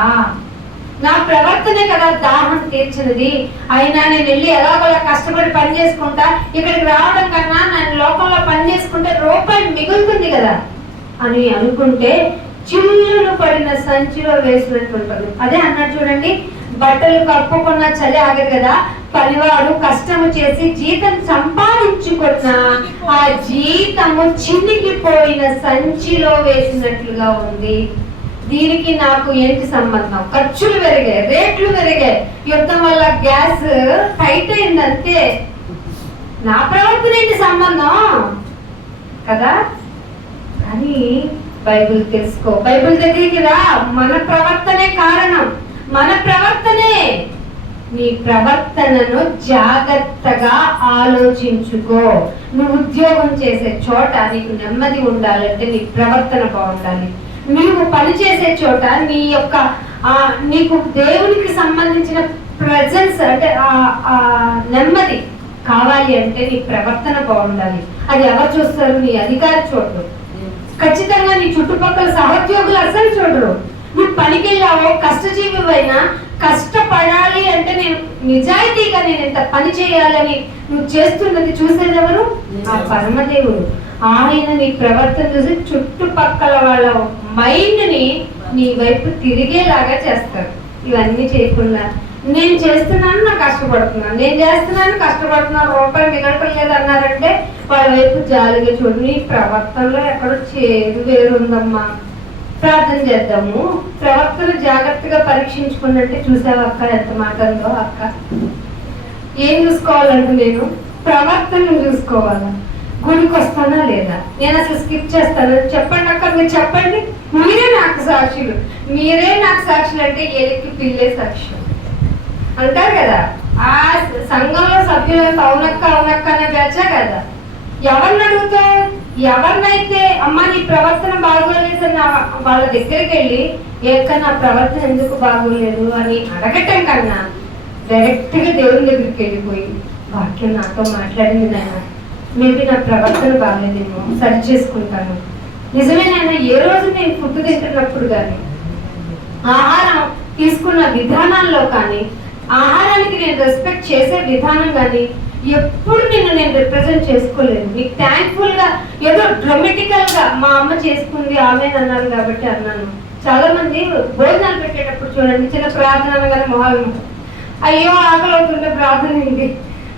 నా ప్రవర్తనే కదా దాహం తీర్చినది. అయినా నేను వెళ్ళి ఎలాగోలా కష్టపడి పని చేసుకుంటా, ఇక్కడికి రావడం కన్నా నేను లోకంలో పని చేసుకుంటే రూపాయి మిగులుతుంది కదా అని అనుకుంటే చిల్లులు పడిన సంచిలో వేసినట్టు ఉంటుంది. అదే అన్నాడు చూడండి, బట్టలు కప్పుకున్న చలి ఆగదు కదా, పనివాడు కష్టము చేసి జీతం సంపాదించుకున్న ఆ జీతము చినిగిపోయిన సంచిలో వేసినట్లుగా ఉంది. దీనికి నాకు ఏంటి సంబంధం? ఖర్చులు పెరిగాయి, రేట్లు పెరిగాయి, యుద్ధం వల్ల గ్యాస్ టైట్ అయింది, అంతే. నా ప్రవర్తన ఏంటి సంబంధం కదా? కానీ బైబిల్ తెలుసుకో, బైబిల్ దగ్గరికి రా. మన ప్రవర్తనే కారణం, మన ప్రవర్తనే. నీ ప్రవర్తనను జాగ్రత్తగా ఆలోచించుకో. నువ్వు ఉద్యోగం చేసే చోట నీకు నెమ్మది ఉండాలంటే నీ ప్రవర్తన బాగుండాలి. నీవు పనిచేసే చోట నీ యొక్క నీకు దేవునికి సంబంధించిన ప్రెజెన్స్ అంటే ఆ నెమ్మది కావాలి అంటే నీ ప్రవర్తన బాగుండాలి. అది ఎవరు చూస్తారు? నీ అధికారి చూడరు, ఖచ్చితంగా నీ చుట్టుపక్కల సహోద్యోగులు అసలు చూడరు. నువ్వు పనికి వెళ్ళావో, కష్టజీవివైనా కష్టపడాలి అంటే నేను నిజాయితీగా నేను ఇంత పని చేయాలని నువ్వు చేస్తున్నది చూసేది ఎవరు? ఆ పరమదేవుడు. ఆయన నీ ప్రవర్తన చూసి చుట్టుపక్కల వాళ్ళ మైండ్ ని నీ వైపు తిరిగేలాగా చేస్తారు. ఇవన్నీ చేయకుండా నేను చేస్తున్నాను, నా కష్టపడుతున్నాను, నేను చేస్తున్నాను, కష్టపడుతున్నాను, రూపాయి మిగలట్లేదు అన్నారంటే వాళ్ళ వైపు జాలిగా చూడు. నీ ప్రవర్తనలో ఎక్కడో చేదు వేరుందమ్మా. ప్రార్థన చేద్దాము. ప్రవర్తన జాగ్రత్తగా పరీక్షించుకున్నట్టే చూసావు అక్క ఎంత మాట ఉందో. అక్క ఏం చూసుకోవాలంటే నేను ప్రవర్తన చూసుకోవాలా? గుడికి వస్తానా లేదా? నేను అసలు స్కిప్ చేస్తాను? చెప్పండి అక్క, మీరు చెప్పండి. మీరే నాకు సాక్షులు, మీరే నాకు సాక్షులు అంటే ఎలికి పిల్లే సాక్ష్యం అంటారు కదా. ఆ సంఘంలో సభ్యులకు అవునక్క అవునక్క అనే బ్యాచే కదా. ఎవరిని అడుగుతావు? ఎవరినైతే అమ్మ నీ ప్రవర్తన బాగోలేదని వాళ్ళ దగ్గరికి వెళ్ళి నా ప్రవర్తన ఎందుకు బాగోలేదు అని అడగటం కన్నా డైరెక్ట్ గా దేవుని దగ్గరికి వెళ్ళిపోయి వాక్యం నాతో మాట్లాడింది నాయన, మేబీ నా ప్రవర్తన బాగలేదేమో, సరి చేసుకుంటాను. నిజమే నాయన, ఏ రోజు నేను ఫుడ్ తింటున్నప్పుడు కానీ, ఆహారం తీసుకున్న విధానాల్లో కానీ, ఆహారానికి నేను రెస్పెక్ట్ చేసే విధానం కానీ ఎప్పుడు నేను రిప్రజెంట్ చేసుకోలేదు. నీకు థ్యాంక్ఫుల్ గా ఏదో డ్రామాటికల్ గా మా అమ్మ చేసుకుంది ఆమె అన్నారు కాబట్టి అన్నాను. చాలా మంది భోజనాలు పెట్టేటప్పుడు చూడండి, చిన్న ప్రార్థన అనగానే మొహాలు అయ్యో ఆకలి అవుతుంటే ప్రార్థన ఏంటి,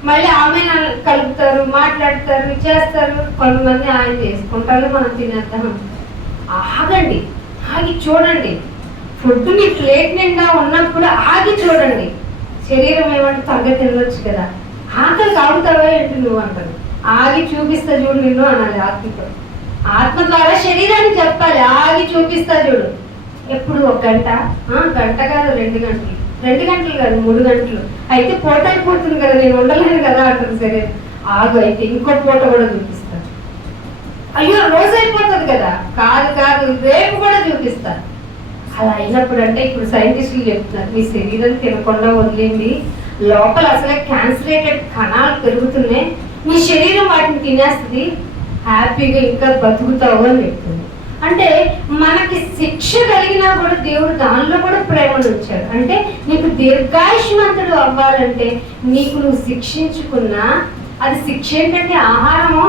మళ్ళీ ఆమె కలుపుతారు, మాట్లాడతారు, చేస్తారు. కొంతమంది ఆయన చేసుకుంటారు, మనం తినేద్దాం. ఆగండి, ఆగి చూడండి. ఫుడ్ మీ ప్లేట్ నిండా ఉన్నప్పుడు ఆగి చూడండి. శరీరం ఏమంటే తగ్గ తినవచ్చు కదా, ఆకలి కాగుతావా ఏంటి నువ్వు అంటారు. ఆగి చూపిస్తా చూడు నిన్ను అనాలి ఆత్మతో. ఆత్మ ద్వారా శరీరాన్ని చెప్పాలి, ఆగి చూపిస్తా చూడు. ఎప్పుడు 1 గంట, గంట కాదు 2 గంటలు, 2 గంటలు కాదు 3 గంటలు అయితే పూట అయిపోతుంది కదా, నేను ఉండలేను కదా అంటారు. సరే ఆగు, అయితే ఇంకో పూట కూడా చూపిస్తాను. అయ్యో రోజు అయిపోతుంది కదా, కాదు కాదు రేపు కూడా చూపిస్తా. అలా అయినప్పుడు అంటే ఇప్పుడు సైంటిస్టులు చెప్తున్నారు, మీ శరీరం తినకుండా వదిలేండి, లోపల అసలే క్యాన్సరేటెడ్ కణాలు పెరుగుతున్నాయి, మీ శరీరం వాటిని తినేస్తుంది, హ్యాపీగా ఇంకా బతుకుతావు అని చెప్తుంది. అంటే మనకి శిక్ష కలిగినా కూడా దేవుడు దానిలో కూడా ప్రేమను ఉంచాడు. అంటే నీకు దీర్ఘాయుష్మంతుడు అవ్వాలంటే నీకు నువ్వు శిక్షించుకున్నా, అది శిక్ష ఏంటంటే ఆహారము.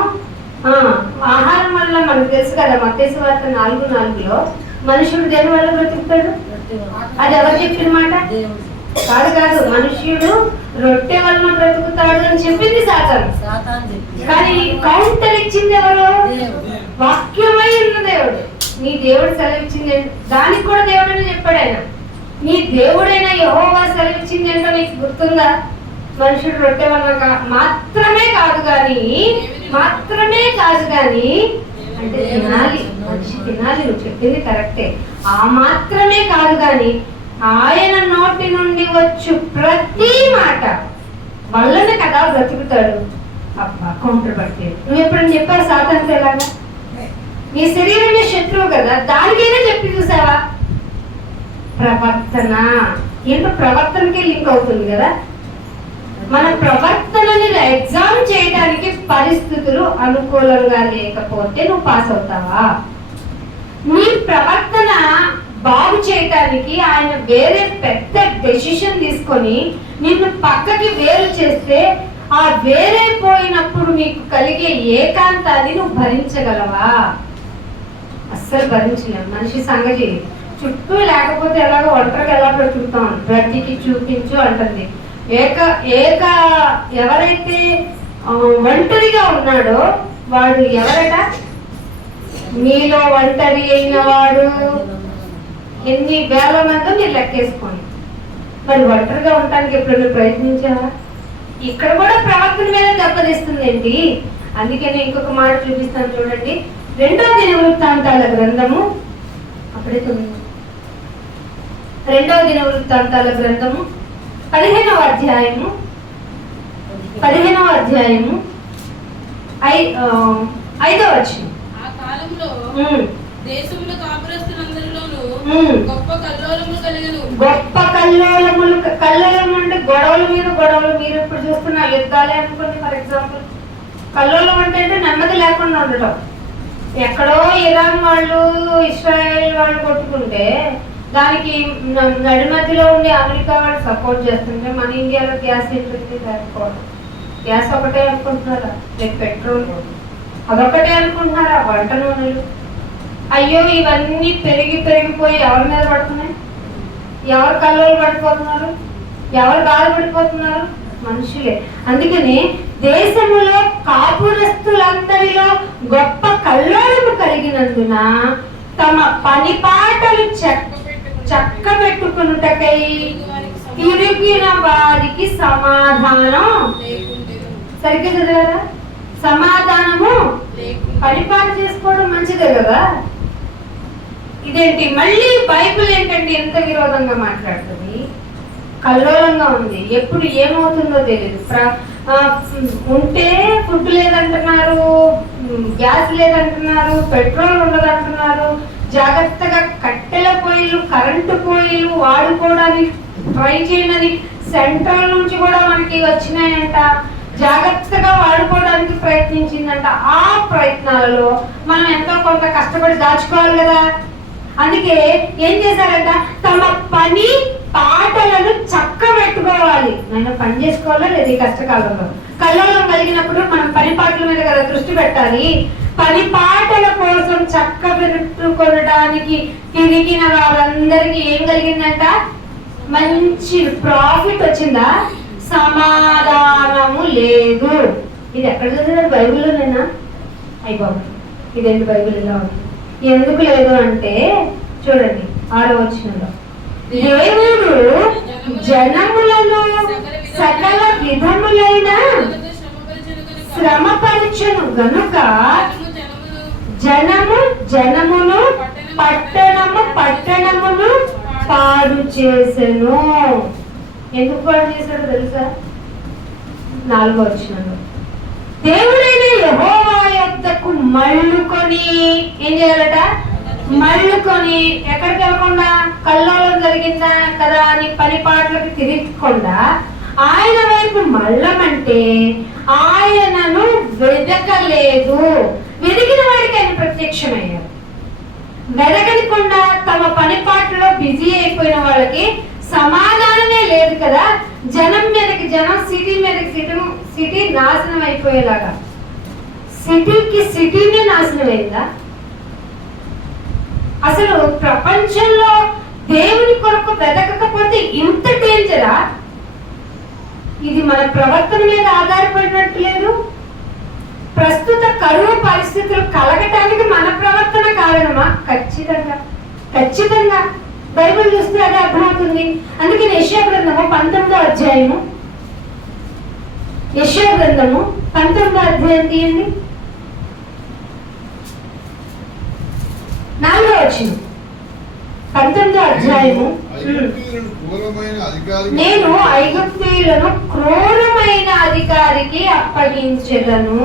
ఆహారం వల్ల మనకు తెలుసు కదా, మత్తయి సువార్త 4:4 మనుషుడు దేని వల్ల బ్రతుకుతాడు? అది ఎవరు చెప్పిన మాట? కాదు కాదు, మనుష్యుడు రొట్టె వలన బ్రతుకుతాడు అని చెప్పింది సాతాను. కానీ కౌంటర్ ఇచ్చింది ఎవరు? వాక్యమై ఉన్న దేవుడు. నీ దేవుడు సెలవిచ్చింది, దానికి కూడా దేవుడు అని చెప్పాడు ఆయన. నీ దేవుడైన యెహోవా సెలవిచ్చింది ఏంటో నీకు గుర్తుందా? మనుషుడు రొట్టె వలన మాత్రమే కాదు కానీ అంటే తినాలి, మనిషి తినాలి, నువ్వు చెప్పింది కరెక్టే. ఆ మాత్రమే కాదు కానీ ఆయన నోటి నుండి వచ్చు ప్రతి మాట వల్లనే కదా బ్రతుకుతాడు. అబ్బా కౌంటర్ పడితే నువ్వు ఎప్పుడైనా చెప్పావు సాతానుతో ఎలాగా? నీ శరీరమే శత్రువు కదా, దానికైనా చెప్పి చూసావా? ప్రవర్తన ఏంటో ప్రవర్తనకే లింక్ అవుతుంది కదా. మన ప్రవర్తనని ఎగ్జామ్ చేయడానికి పరిస్థితులు అనుకూలంగా లేకపోతే నువ్వు పాస్ అవుతావా? నీ ప్రవర్తన బాగు చేయటానికి ఆయన వేరే పెద్ద డెసిషన్ తీసుకొని నిన్ను పక్కకి వేరు చేస్తే ఆ వేరైపోయినప్పుడు నీకు కలిగే ఏకాంతాన్ని నువ్వు భరించగలవా? అస్సలు భరించలేము. మనిషి సంగతి చుట్టూ లేకపోతే ఎలాగో ఒంటరిగా ఎలా బ్రతుకుతాం, బ్రతికి చూపించు అంటుంది. ఏక ఏక ఎవరైతే ఒంటరిగా ఉన్నాడో వాడు ఎవరట? మీలో ఒంటరి అయిన వాడు ఎన్ని వేల మందో మీరు లెక్కేసుకోండి. మరి ఒంటరిగా ఉండటానికి ఎప్పుడైనా ప్రయత్నించావా? ఇక్కడ కూడా ప్రవర్తన మీద దెబ్బతీస్తుంది ఏంటి? అందుకని ఇంకొక మాట చూపిస్తాను చూడండి. 2వ దినవృత్తాంతాల గ్రంథము, అప్పుడే 2వ దినవృత్తాంతాల గ్రంథము 15వ అధ్యాయము 5వ వచనం. ఆ కాలంలో దేశముల కాపురస్తులందరిలోనూ గొప్ప కల్లోలములు కలిగెను. గొప్ప కల్లోలము అంటే గొడవల మీద గొడవలు. మీరు ఇప్పుడు చూస్తున్నారు యుద్ధాలే అనుకోండి. ఫర్ ఎగ్జాంపుల్ కల్లోలం అంటే నెమ్మది లేకుండా ఉండటం. ఎక్కడో ఇరాన్ వాళ్ళు ఇస్రాయేల్ వాళ్ళు కొట్టుకుంటే దానికి నడి మధ్యలో ఉండి అమెరికా వాళ్ళు సపోర్ట్ చేస్తుంటే మన ఇండియాలో గ్యాస్ ఏంటంటే లేకపోవడం. గ్యాస్ ఒకటే అనుకుంటున్నారా? లేక పెట్రోల్ అదొకటే అనుకుంటున్నారా? వంట నూనెలు. అయ్యో ఇవన్నీ పెరిగిపోయి ఎవరి మీద పడుతున్నాయి? ఎవరు కల్లోలు పడిపోతున్నారు? ఎవరు బాధపడిపోతున్నారు? మనుషులే. అందుకని దేశములో కాపురస్తులందరిలో గొప్ప కల్లోలము కలిగినందున తమ పని పాటలు చక్కబెట్టుకున్నటకై తిరిగిన వారికి సమాధానం. సరిగ్గా చదివారా? సమాధానము. పనిపాటు చేసుకోవడం మంచిదే కదా. ఇదేంటి మళ్ళీ బైబిల్ ఏంటండి ఎంత విరోధంగా మాట్లాడుతుంది? కల్లోలంగా ఉంది. ఎప్పుడు ఏమవుతుందో తెలియదు. ఉంటే ఫుడ్ లేదంటున్నారు, గ్యాస్ లేదంటున్నారు, పెట్రోల్ ఉండదంటున్నారు. జాగ్రత్తగా కట్టెల పొయ్యిలు, కరెంటు పొయ్యిలు వాడుకోవడానికి ట్రై చేయనని సెంట్రల్ నుంచి కూడా మనకి వచ్చినాయంట. జాగ్రత్తగా వాడుకోవడానికి ప్రయత్నించిందంట. ఆ ప్రయత్నాలలో మనం ఎంతో కొంత కష్టపడి దాచుకోవాలి కదా. అందుకే ఏం చేశారంట? తమ పని పాటలను చక్కబెట్టుకోవాలి. నేను పని చేసుకోవాలా లేదు ఈ కష్టకాలంలో? కల్లోలం కలిగినప్పుడు మనం పని పాటల మీద కదా దృష్టి పెట్టాలి. పని పాటల కోసం చక్కబెట్టుకోవడానికి తిరిగిన వారందరికీ ఏం కలిగిందంట? మంచి ప్రాఫిట్ వచ్చిందా? సమాధానము లేదు. ఇది ఎక్కడ చదివారు? బైబిల్లోనేనా? అయిపోయి ఇదేంటి బైబిల్ ఇలా ఉంది? ఎందుకు లేదు అంటే చూడండి 6వ వచనంలో, దేవుడు జనములను సకల విధములైన శ్రమపరచును గనుక జనమును పట్టణమును పాడు చేసెను. ఎందుకు పాడు చేశాడో తెలుసా? 4వ వచనంలో, దేవుడైన యెహోవా యొద్దకు మళ్ళుకొని ఏం చేయాలట? మళ్ళుకొని ఎక్కడికి వెళ్ళకుండా, కల్లోలం జరిగిందా కదా అని పని పాటలకు తిరగకుండా ఆయన వైపు మళ్ళమంటే ఆయనను వెదకలేదు. వెదికిన వాడికి ఆయన ప్రత్యక్షమయ్యారు. వెదకకుండా తమ పని పాటలో బిజీ అయిపోయిన వాళ్ళకి సమాధానమే లేదు కదా. జనం మీదకి జనం, సిటీ మీదకి సిటీ నాశనం అయిపోయేలాగా. సిటీనే నాశనం అయిందా? అసలు ప్రపంచంలో దేవుని కొరకు వెతకకపోతే ఇంత డేంజరా? ఇది మన ప్రవర్తన మీద ఆధారపడినట్టు లేదు. ప్రస్తుత కరువు పరిస్థితులు కలగటానికి మన ప్రవర్తన కారణమా? ఖచ్చితంగా బైబిల్ చూస్తే అదే అర్థమవుతుంది. అందుకని యెషయా గ్రంథము 19వ అధ్యాయము, యెషయా గ్రంథము 19వ అధ్యాయం తీయండి, 4వ వచనం. 19వ అధ్యాయము, నేను ఐగుప్తీయులను క్రూరమైన అధికారికి అప్పగించెదను,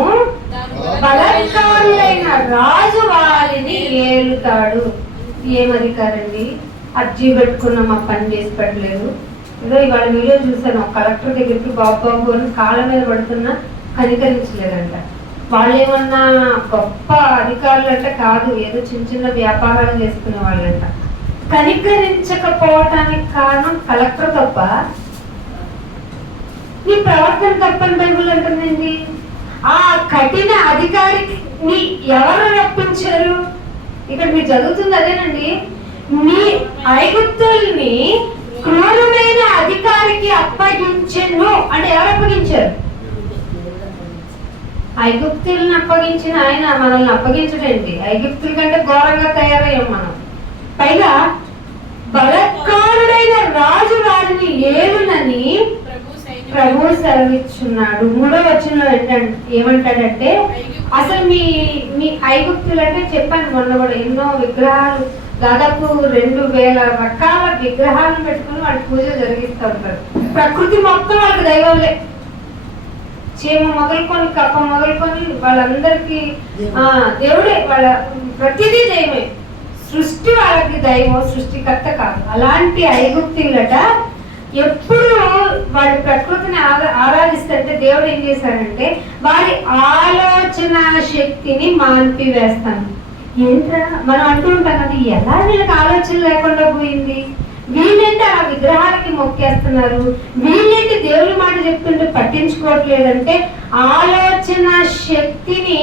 బలత్కారులైన రాజు వారిని ఏలుతాడు. ఏం అధికారండి? అర్జీ పెట్టుకున్నాం, మా పని చేసి పెట్టలేదు. ఏదో ఇవాళ వీడియో చూసాను, ఒక కలెక్టర్ దగ్గరికి బాబు అని కాళ్ళ మీద పడుతున్నా కనికరించలేదంట. వాళ్ళు ఏమన్నా గొప్ప అధికారులు అంటే కాదు, ఏదో చిన్న వ్యాపారాలు చేసుకునే వాళ్ళంట. కనికరించకపోవటానికి కారణం కలెక్టర్ తప్ప, నీ ప్రవర్తన తప్పని బైబిల్ అంటుందండి. ఆ కఠిన అధికారిని ఎవరు రప్పించారు? ఇక్కడ మీరు చదువుతుంది అదేనండి. మీ ఐగుప్తుల్ని క్రూరమైన అధికారికి అప్పగించెను అంటే ఎవరు అప్పగించారు? ఐగుప్తుల్ని అప్పగించిన ఆయన మనల్ని అప్పగించడండి. ఐగుప్తుల కంటే ఘోరంగా తయారయ్యాం మనం. పైగా బలత్కారుడైన రాజు వారిని ఏలునని ప్రభు సెలవిచ్చున్నాడు. 3వ వచనంలో ఏమంటాడంటే అసలు మీ ఐగుప్తులు అంటే చెప్పాను మొన్న కూడా, ఎన్నో విగ్రహాలు, దాదాపు 2000 రకాల విగ్రహాలను పెట్టుకుని వాళ్ళ పూజలు జరిగిస్తూ ఉంటారు. ప్రకృతి మొత్తం వాళ్ళకి దైవంలే. చీమ మొదలుకొని కప్ప మొదలుకొని వాళ్ళందరికీ దేవుడే. వాళ్ళ ప్రతిదీ దైవమే. సృష్టి వాళ్ళకి దైవం, సృష్టికర్త కాదు. అలాంటి ఐగుప్తులట ఎప్పుడు వాడి ప్రకృతిని ఆరాధిస్తుంటే దేవుడు ఏం చేశాడంటే వారి ఆలోచన శక్తిని మాన్పివేస్తాను. ఏంట్రా మనం అంటూ ఉంటాం కదా, ఎలా వీళ్ళకి ఆలోచన లేకుండా పోయింది, వీళ్ళేంటి ఆ విగ్రహాలకి మొక్కేస్తున్నారు, వీళ్ళేంటి దేవుడి మాట చెప్తుంటే పట్టించుకోవట్లేదంటే ఆలోచన శక్తిని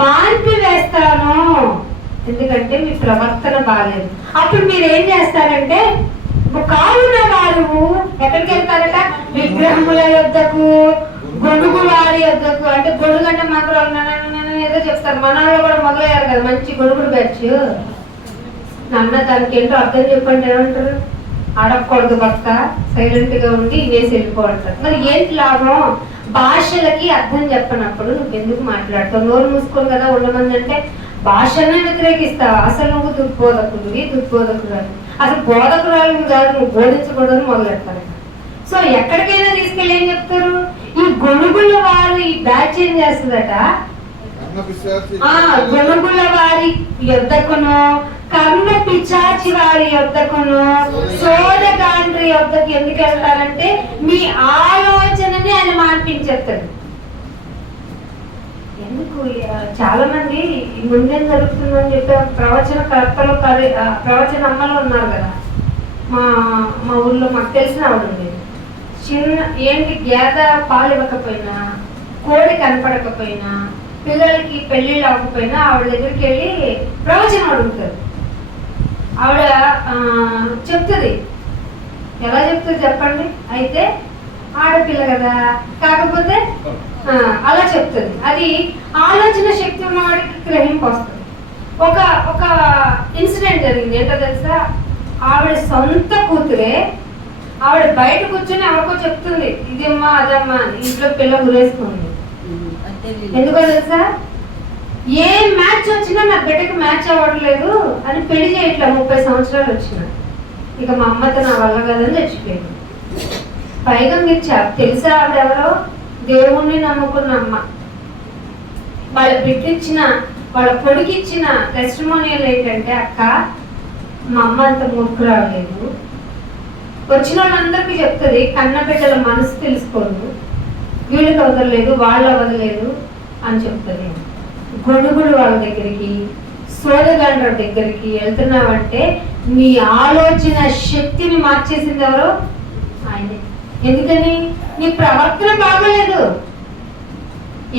మాన్పివేస్తాను. ఎందుకంటే మీ ప్రవర్తన బాగాలేదు. అప్పుడు మీరు ఏం చేస్తారంటే కావున వారు ఎక్కడికి వెళ్తారట? విగ్రహముల యొద్దకు, గొడుగు వారి యొద్దకు. అంటే గొడుగు అంటే మాత్రం ఏదో చెప్తారు. మన వాళ్ళు కూడా మొదలయ్యారు కదా మంచి గొడుగుడు బ్యాచ్. నాన్న దానికి ఏంటో అర్థం చెప్పండి ఏమంటారు? అడగకూడదు, భక్త సైలెంట్ గా ఉండి వేసి వెళ్ళిపోంటారు. మరి ఏంటి లాభం? భాషలకి అర్థం చెప్పనప్పుడు నువ్వు ఎందుకు మాట్లాడతావు? నోరు మూసుకొని కదా ఉండమంది అంటే భాషనే వ్యతిరేకిస్తావు. అసలు నువ్వు దుర్బోధకుడు అని. అసలు బోధకురాలు కాదు, నువ్వు బోధించకూడదని మొదలెడతారు. సో ఎక్కడికైనా తీసుకెళ్ళి ఏం చెప్తారు? ఈ గొడుగుల వారు ఈ బ్యాచ్ ఏం చేస్తుందట, గొడుగుల వారి యొద్దకును, కర్ణ పిచాచి వారి యొద్దకును, సోదగాండ్రి యొద్దకు ఎందుకు వెళ్తారంటే మీ ఆలోచనని ఆయన మార్పించేస్తాడు. ఎందుకు చాలా మంది ముందేం జరుగుతుందని చెప్పి ప్రవచన కర్తలు ప్రవచన అమ్మలు ఉన్నారు కదా. మా ఊర్లో మాకు తెలిసిన ఆవిడ ఉండేది. చిన్న ఏంటి గేద పాలు ఇవ్వకపోయినా, కోడి కనపడకపోయినా, పిల్లలకి పెళ్ళిళ్ళు అవ్వకపోయినా ఆవిడ దగ్గరికి వెళ్ళి ప్రవచనం అడుగుతారు. ఆవిడ చెప్తుంది. ఎలా చెప్తుంది చెప్పండి? అయితే ఆడపిల్ల కదా, కాకపోతే అలా చెప్తుంది. అది ఆలోచన శక్తి ఉన్నవాడికి గ్రహింపు వస్తుంది. ఒక ఇన్సిడెంట్ జరిగింది. ఏంటో తెలుసా? ఆవిడ సొంత కూతురే ఆవిడ బయట కూర్చొని ఎవరికో చెప్తుంది, ఇదమ్మా అదమ్మా అని. ఇంట్లో పిల్ల గురేస్తుంది. ఎందుకో తెలుసా? ఏ మ్యాచ్ వచ్చినా నా బిడ్డకి మ్యాచ్ అవ్వట్లేదు అని పెళ్లి చేయట్లా. 30 సంవత్సరాలు వచ్చిన ఇక మా అమ్మతో నా వల్ల కదని చచ్చిపోయింది. పైగా మీరు తెలుసా ఆవిడెవరో? దేవుణ్ణి నమ్ముకున్న అమ్మ. వాళ్ళ బిడ్డిచ్చిన, వాళ్ళ కొడుకిచ్చిన టెస్టిమోనియల్ ఏంటంటే, అక్క మా అమ్మ అంత మూర్ఖురాలు లేదు, వచ్చిన వాళ్ళందరికీ చెప్తుంది, కన్న బిడ్డల మనసు తెలుసుకోదు, వీళ్ళకి అవదలేదు, వాళ్ళు అవదలేదు అని చెప్తుంది. గొడుగుడు వాళ్ళ దగ్గరికి, సోదగాండ్ర దగ్గరికి వెళ్తున్నావంటే నీ ఆలోచన శక్తిని మార్చేసింది ఎవరు? ఆయనే. ఎందుకని? నీ ప్రవర్తన బాగోలేదు.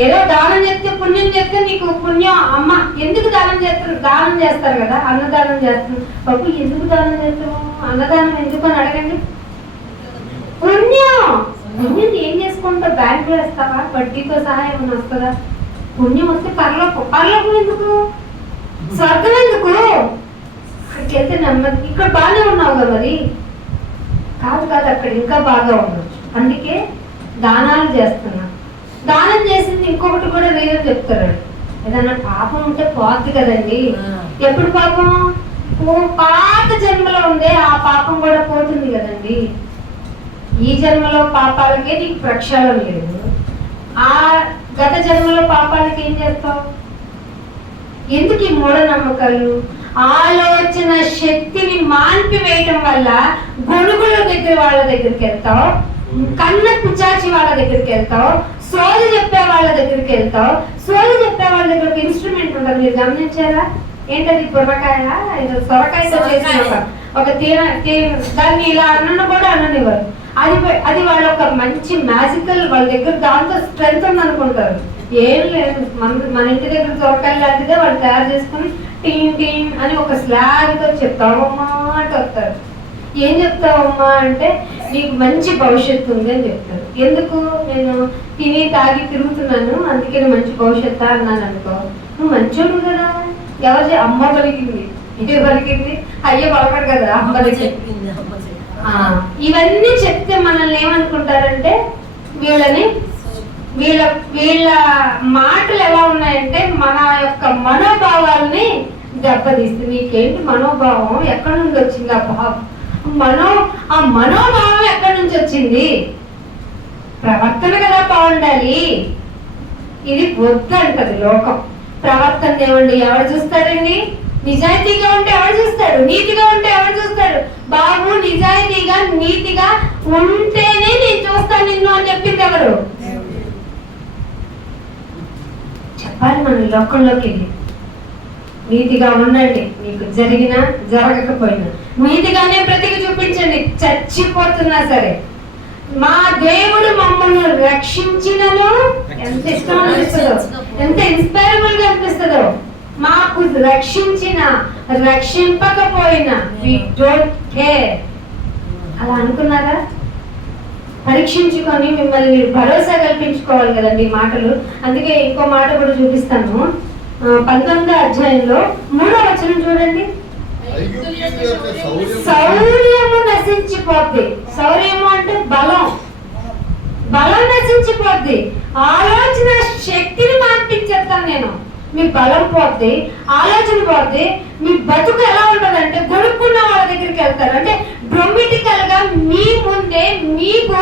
ఏదో దానం చేస్తే పుణ్యం చేస్తే నీకు పుణ్యం. అమ్మ ఎందుకు దానం చేస్తారు కదా, అన్నదానం చేస్తున్నాం. బాబు ఎందుకు దానం చేస్తాము? అన్నదానం ఎందుకు అని అడగండి. పుణ్యం. పుణ్యం ఏం చేసుకుంటావు? బ్యాంకులో వేస్తావా? వడ్డీతో సహా ఏమైనా వస్తుందా? పుణ్యం వస్తే పరలోకం ఎందుకు? స్వర్గం ఎందుకు? అక్కడికి వెళ్తే నెమ్మది. ఇక్కడ బాగానే ఉన్నావు కదా, మరి కాదు అక్కడ ఇంకా బాగా ఉండొచ్చు. అందుకే దానాలు చేస్తున్నా. దానం చేసింది ఇంకొకటి కూడా రీజన్ చెప్తారు. ఏదన్నా పాపం ఉంటే పోద్ది కదండి. ఎప్పుడు పాపం? పాత జన్మలో ఉందే ఆ పాపం కూడా పోతుంది కదండి. ఈ జన్మలో పాపాలకే నీకు ప్రక్షాళన లేదు, ఆ గత జన్మలో పాపాలకి ఏం చేస్తావు? ఎందుకు ఈ మూఢనమ్మకాలు? ఆలోచన శక్తిని మాన్పివేయటం వల్ల గొడుగుల దగ్గర వాళ్ళ దగ్గరికి వెళ్తావు, కన్న పిచాచి వాళ్ళ దగ్గరికి వెళ్తావు, సోది చెప్పే వాళ్ళ దగ్గరికి వెళ్తావు. సోది చెప్పే వాళ్ళ దగ్గర ఒక ఇన్స్ట్రుమెంట్ ఉంటుంది, మీరు గమనించారా? ఏంటది? బుర్రకాయ, సొరకాయతో చేసిన ఒక దాన్ని ఇలా అన్న కూడా అననివ్వరు. అది వాళ్ళ ఒక మంచి మ్యాజికల్, వాళ్ళ దగ్గర దాంతో స్ట్రెంత్ ఉంది అనుకుంటారు. ఏం లేదు, మన ఇంటి దగ్గర సొరకాయలు లాంటిదే వాళ్ళు తయారు చేసుకుని టీన్ టీన్ అని ఒక స్లాగ్తో చెప్తావమ్మా అంటే వస్తారు. ఏం చెప్తావమ్మా అంటే నీకు మంచి భవిష్యత్తు ఉంది అని చెప్తారు. ఎందుకు? నేను తిని తాగి తిరుగుతున్నాను అందుకే మంచి భవిష్యత్తు అన్నాను అనుకో, నువ్వు మంచోడు కదా. ఎవరు? అమ్మ పలికింది. ఇదే పలికింది, అయ్యే పలకడు కదా, అమ్మ పలికింది. ఇవన్నీ చెప్తే మనల్ని ఏమనుకుంటారంటే వీళ్ళ మాటలు ఎలా ఉన్నాయంటే మన యొక్క మనోభావాల్ని దెబ్బతీస్తుంది. నీకేంటి మనోభావం? ఎక్కడి నుండి వచ్చింది ఆ భావం? ఆ మనోభావం ఎక్కడి నుంచి వచ్చింది? ప్రవర్తన కదా బాగుండాలి. ఇది వద్దంటది లోకం. ప్రవర్తన ఏమండి ఎవరు చూస్తాడండి? నిజాయితీగా ఉంటే ఎవరు చూస్తాడు? నీతిగా ఉంటే ఎవరు చూస్తాడు? బాబు నిజాయితీగా నీతిగా ఉంటేనే నేను చూస్తాను నిన్ను అని చెప్పింది ఎవరు? చెప్పాలి మన లోకంలోకి వెళ్ళి. నీతిగా ఉండండి, మీకు జరిగినా జరగకపోయినా నీతిగానే బ్రతికి చూపించండి. చచ్చిపోతున్నా సరే మా దేవుడు మమ్మల్ని రక్షించినను ఎంత ఇష్టం అనిపిస్తుందో, ఎంత ఇన్స్పైరబుల్ గా అనిపిస్తుందో. మాకు రక్షించిన రక్షింపకపోయినా వి డోంట్ కేర్. అలా అనుకున్నారా? పరీక్షించుకొని మిమ్మల్ని మీరు భరోసా కల్పించుకోవాలి కదండి ఈ మాటలు. అందుకే ఇంకో మాట కూడా చూపిస్తాను. 19వ అధ్యాయంలో 3వ వచనం చూడండి. శౌర్యము నశించిపోద్ది. శౌర్యము అంటే బలం. బలం నశించిపోద్ది. ఆలోచన శక్తిని మార్పించేస్తాను నేను. మీ బలం పోద్ది, ఆలోచన పోద్ది. మీ బతుకు ఎలా ఉంటుందంటే గొడుక్కున్న వాళ్ళ దగ్గరికి వెళ్తారు. అంటే డ్రొమిటికల్ గా మీ ముందే మీకు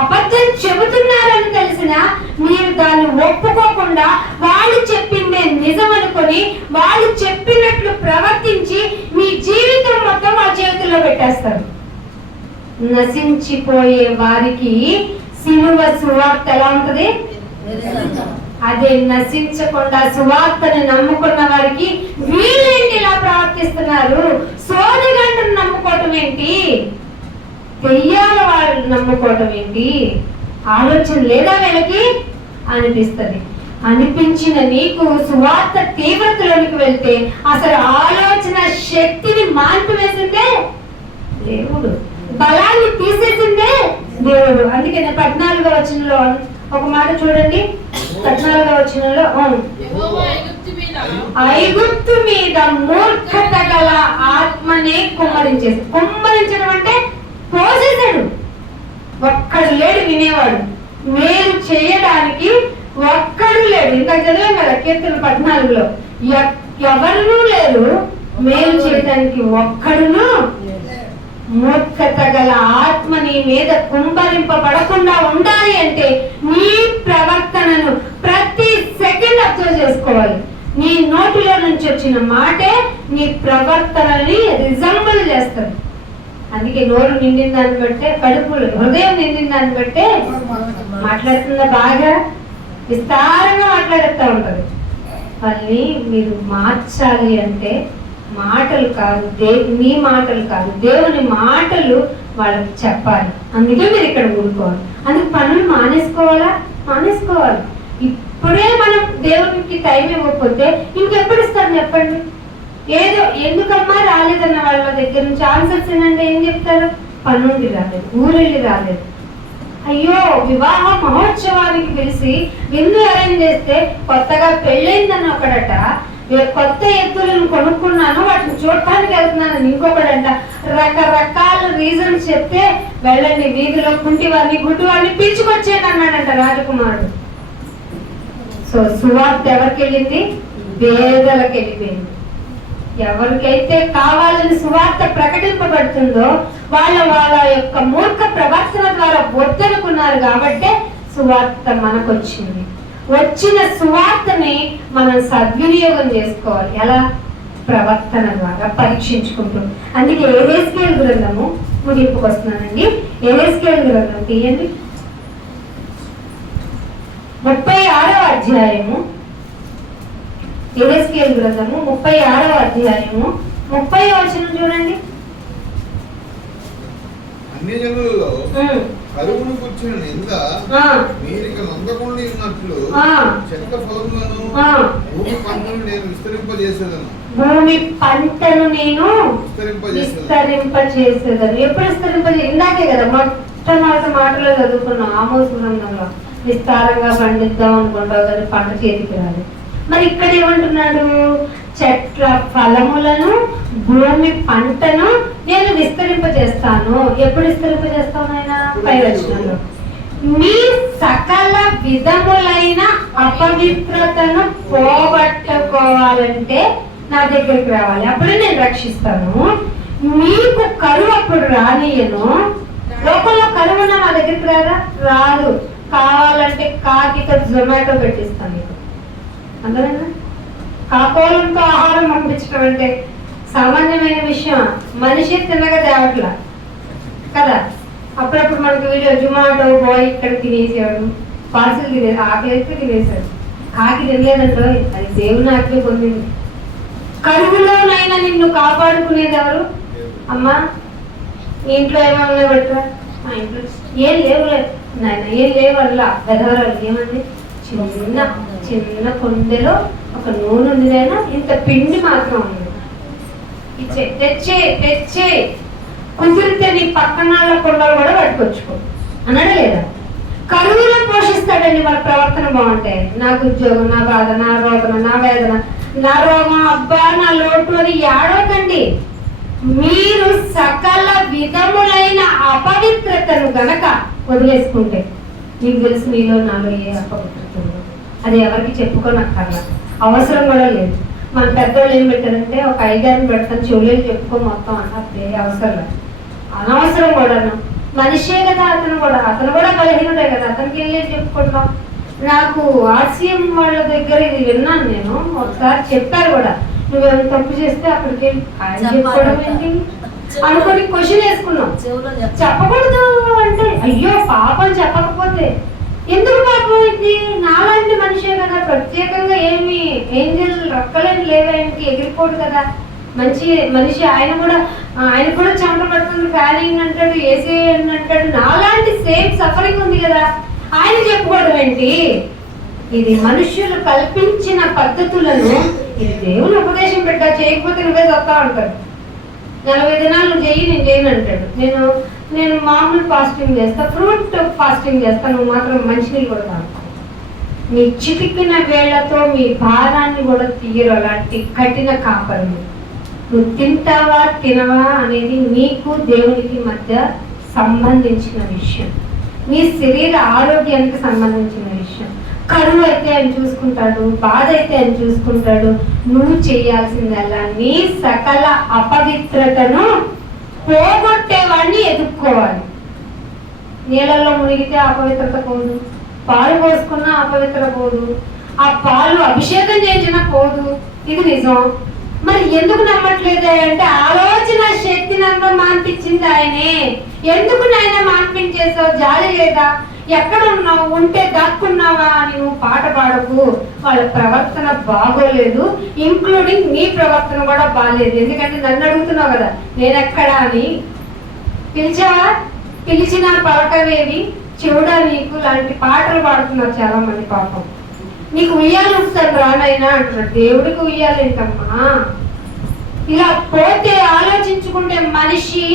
అబద్ధం చెబుతున్నారని తెలిసినా మీరు దాన్ని ఒప్పుకోకుండా వాళ్ళు చెప్పిందే నిజం అనుకొని వాళ్ళు చెప్పినట్లు ప్రవర్తించి మీ జీవితం మొత్తం ఆ చేతుల్లో పెట్టేస్తారు. నశించిపోయే వారికి సిలువ సువార్త ఎలా ఉంటది? అదే నశించకుండా సువార్తని నమ్ముకున్న వారికి వీళ్ళేంటి ఇలా ప్రవర్తిస్తున్నారు? సోదగంటను నమ్ముకోవటం ఏంటి? దెయ్యాల వాళ్ళు నమ్ముకోవటం ఏంటి? ఆలోచన లేదా వీళ్ళకి అనిపిస్తుంది. అనిపించిన నీకు సువార్త తీవ్రతలోనికి వెళ్తే అసలు ఆలోచన శక్తిని మాన్పివేసిందే దేవుడు, బలాన్ని తీసేసిందే దేవుడు. అందుకనే 14వ వచనంలో ఒక మాట చూడండి. 14వ వచనంలో ఐగుప్తు మీద మూర్ఖత గల ఆత్మనే కుమ్మరించేసి. కుమ్మరించడం అంటే పోసేశాడు. ఒక్కడు లేడు వినేవాడు. మేలు చేయడానికి ఒక్కడు లేడు. ఇంకా చదివాం కదా కీర్తన 14లో, ఎవరు లేరు మేలు చేయడానికి ఒక్కడును. మూర్ఖత గల ఆత్మ నీ మీద కుంభరింపబడకుండా ఉండాలి అంటే నీ ప్రవర్తనను ప్రతి సెకండ్ అబ్జర్వ్ చేసుకోవాలి. నీ నోటిలో నుంచి వచ్చిన మాటే నీ ప్రవర్తనని రిజంబుల్ చేస్తుంది. అందుకే నోరు నిండిన దాన్ని బట్టే, కడుపులు హృదయం నిండిన దాన్ని బట్టే మాట్లాడుతుందా, బాగా విస్తారంగా మాట్లాడుతూ ఉంటుంది. వాళ్ళని మీరు మార్చాలి అంటే మాటలు కాదు, మీ మాటలు కాదు, దేవుని మాటలు వాళ్ళకి చెప్పాలి. అందుకే మీరు ఇక్కడ ఊరుకోవాలి. అందుకు పనులు మానేసుకోవాలి. ఇప్పుడే మనం దేవునికి టైం ఇవ్వకపోతే ఇంకెప్పుడు ఇస్తారు చెప్పండి? ఏదో ఎందుకమ్మా రాలేదన్న వాళ్ళ దగ్గర నుంచి ఆన్సర్స్ ఏంటంటే ఏం చెప్తారు? పనుండి రాలేదు, ఊరెళ్ళి రాలేదు. అయ్యో వివాహ మహోత్సవానికి పిలిచి విందు అరేంజ్ చేస్తే కొత్తగా పెళ్ళైందని ఒకడట, కొత్త ఎత్తులను కొనుక్కున్నాను వాటిని చూడటానికి వెళ్తున్నాను ఇంకొకడంట. రకరకాల రీజన్స్ చెప్తే వెళ్ళండి వీధిలో కుంటివాడిని గుడ్డివాడిని పిలుచుకొచ్చేయండి అన్నాడంట రాజకుమారుడు. సో సువార్త ఎవరికి వెళ్ళింది? పేదలకు వెళ్ళిపోయింది. ఎవరికైతే కావాలని సువార్త ప్రకటింపబడుతుందో వాళ్ళ యొక్క మూర్ఖ ప్రవర్తన ద్వారా వద్దనుకున్నారు కాబట్టే సువార్త మనకు వచ్చింది. వచ్చిన సువార్తని మనం సద్వినియోగం చేసుకోవాలి. ఎలా? ప్రవర్తన ద్వారా పరీక్షించుకుంటూ. అందుకే యెహెజ్కేలు గ్రంథము ముగింపుకు వస్తున్నానండి. యెహెజ్కేలు గ్రంథం తీయండి, 36వ అధ్యాయము. యెహెజ్కేలు గ్రంథము 36వ అధ్యాయము 30వ వచనం చూడండి. అన్ని జనులలో కరువును కూర్చున్న నింద మీరిక నొందకుండా ఉన్నట్లు చెట్ల ఫలములను భూమి పంటను నేను విస్తరింపజేసేదను. భూమి పంటను నేను విస్తరింపజేసేదను. ఎప్పుడు ఇందాకే కదా మొట్టమొదటి మాటలో చదువుకున్నాం ఆమోసు గ్రంథంలో, విస్తారంగా పండిద్దాం అనుకుంటావు కానీ పంట చేతికి రాదు. మరి ఇక్కడ ఏమంటున్నాడు? చెట్ల ఫలములను భూమి పంటను నేను విస్తరింపజేస్తాను. ఎప్పుడు విస్తరింపజేస్తాను ఆయన? పై వచనంలో మీ సకల విధములైన అపవిత్రతను పోగొట్టుకోవాలంటే నా దగ్గరికి రావాలి, అప్పుడే నేను రక్షిస్తాను. మీకు కరువు అప్పుడు రానియను. లోకంలో కరువు నా దగ్గరికి రాదు. కావాలంటే కాకితో జొమాటో పెట్టిస్తాను మీకు. అందరేనా? కాకోలంతో ఆహారం పంపించడం అంటే సామాన్యమైన విషయం. మనిషి తినగా తేవట్లా కదా. అప్పుడప్పుడు మనకు వీడియో జొమాటో బాయ్ ఇక్కడ తినేసేవాడు, పార్సల్ తినేసి ఆకలి అయితే తినేసాడు. కాకి తినలేదంటో అది దేవుని ఆకలి పొందింది. కరువులోనైనా నిన్ను కాపాడుకునేది ఎవరు? అమ్మా ఇంట్లో ఏమన్నా పెట్టరా? మా ఇంట్లో ఏం లేవులేదు నాయన, ఏం లేవల్లా పెదవరాలు ఏమంది, చిన్న చిన్న కొండెలో ఒక నూనె ఉంది నాయన, ఇంత పిండి మాత్రం ఉంది, తెచ్చే కుదిరితే నీ పక్కన కొండలు కూడా పట్టుకొచ్చుకో అన్నాడు లేదా? కరువులో పోషిస్తాడండి. మన ప్రవర్తన బాగుంటే నాకు ఉద్యోగం, నా బాధ, నా రోదన, నా వేదన, నా రోగం, అబ్బా నా లోటు అని ఏడవకండి. మీరు సకల విధములైన అపవిత్రతను గనక వదిలేసుకుంటే, మీకు తెలుసు మీలో నాలో ఏ అపవిత్రత ఉందో అది ఎవరికి చెప్పుకోనక్కర్లా, అవసరం కూడా లేదు. మన పెద్దోళ్ళు ఏం పెట్టారంటే ఒక 5 పెడతాను చెవులేలు చెప్పుకో మొత్తం అంటే అవసరం లేదు, అనవసరం కూడాను. మనిషే కదా అతను కూడా బలహీనుడే కదా, అతనికి వెళ్ళి చెప్పుకుంటాం. నాకు ఆర్సీఎం వాళ్ళ దగ్గర ఇది విన్నాను నేను, ఒకసారి చెప్పారు కూడా, నువ్వేమైనా తప్పు చేస్తే అక్కడికి ఆయన చెప్పుకోవడం ఏంటి అనుకొని క్వశ్చన్ వేసుకున్నాం. చెప్పకూడదు అంటే అయ్యో పాపం చెప్పకపోతే ఎందుకు పాపం అయింది? నాలాంటి మనిషే కదా, ప్రత్యేకంగా ఏమి ఏంజల్ రక్కలేని లేవాయనకి ఎగిరిపోడు కదా, మంచి మనిషి. ఆయన కూడా చెమట పడుతుంది, ఫ్యానింగ్ అంటాడు, ఏసీ అంటాడు, నాలాంటి సేమ్ సఫరింగ్ ఉంది కదా, ఆయన చెప్పుకోవడం ఏంటి? ఇది మనుష్యులు కల్పించిన పద్ధతులను, ఇది దేవుని ఉపదేశం పెట్టా, చేయకపోతే నువ్వే చదువుతా అంటాడు. 40 దినాలు నువ్వు చెయ్యి, నేను చేయను అంటాడు. నేను మామూలు ఫాస్టింగ్ చేస్తా, ఫ్రూట్ ఫాస్టింగ్ చేస్తా, నువ్వు మాత్రం మంచినీళ్ళు కూడా తాగుతావు. మీ చిటికిన వేళ్లతో మీ భారాన్ని కూడా తీయరు అలాంటి కఠిన కాపరులు. నువ్వు తింటావా తినవా అనేది నీకు దేవునికి మధ్య సంబంధించిన విషయం, నీ శరీర ఆరోగ్యానికి సంబంధించిన విషయం. కరువు అయితే ఆయన చూసుకుంటాడు, బాధ అయితే ఆయన చూసుకుంటాడు. నువ్వు చేయాల్సిందల్లా నీ సకల అపవిత్రతను పోగొట్టేవాడిని ఎదుర్కోవాలి. నీళ్ళల్లో మునిగితే అపవిత్రత పోదు, పాలు పోసుకున్నా అపవిత్రత పోదు, ఆ పాలు అభిషేకం చేసినా పోదు, ఇది నిజం. మరి ఎందుకు నమ్మట్లేదు అంటే ఆలోచన శక్తినంతా మాన్పించింది ఆయనే. ఎందుకు నాయన మాన్పించేసావు? జాలి లేదా? ఎక్కడ ఉన్నావు? ఉంటే దాక్కున్నావా అని నువ్వు పాట పాడకు. వాళ్ళ ప్రవర్తన బాగోలేదు, ఇంక్లూడింగ్ నీ ప్రవర్తన కూడా బాగాలేదు. ఎందుకంటే నన్ను అడుగుతున్నావు కదా నేనెక్కడా అని. పిలిచావా? పిలిచిన పలకవేవి చెవుడా నీకు లాంటి పాటలు పాడుతున్నారు చాలా మంది. పాపం నీకు ఉయ్యాలు వస్తాను రానైనా అంటున్నాడు. దేవుడికి ఉయ్యాలేంటమ్మా? ఇలా పోతే ఆలోచించుకుంటే మనిషి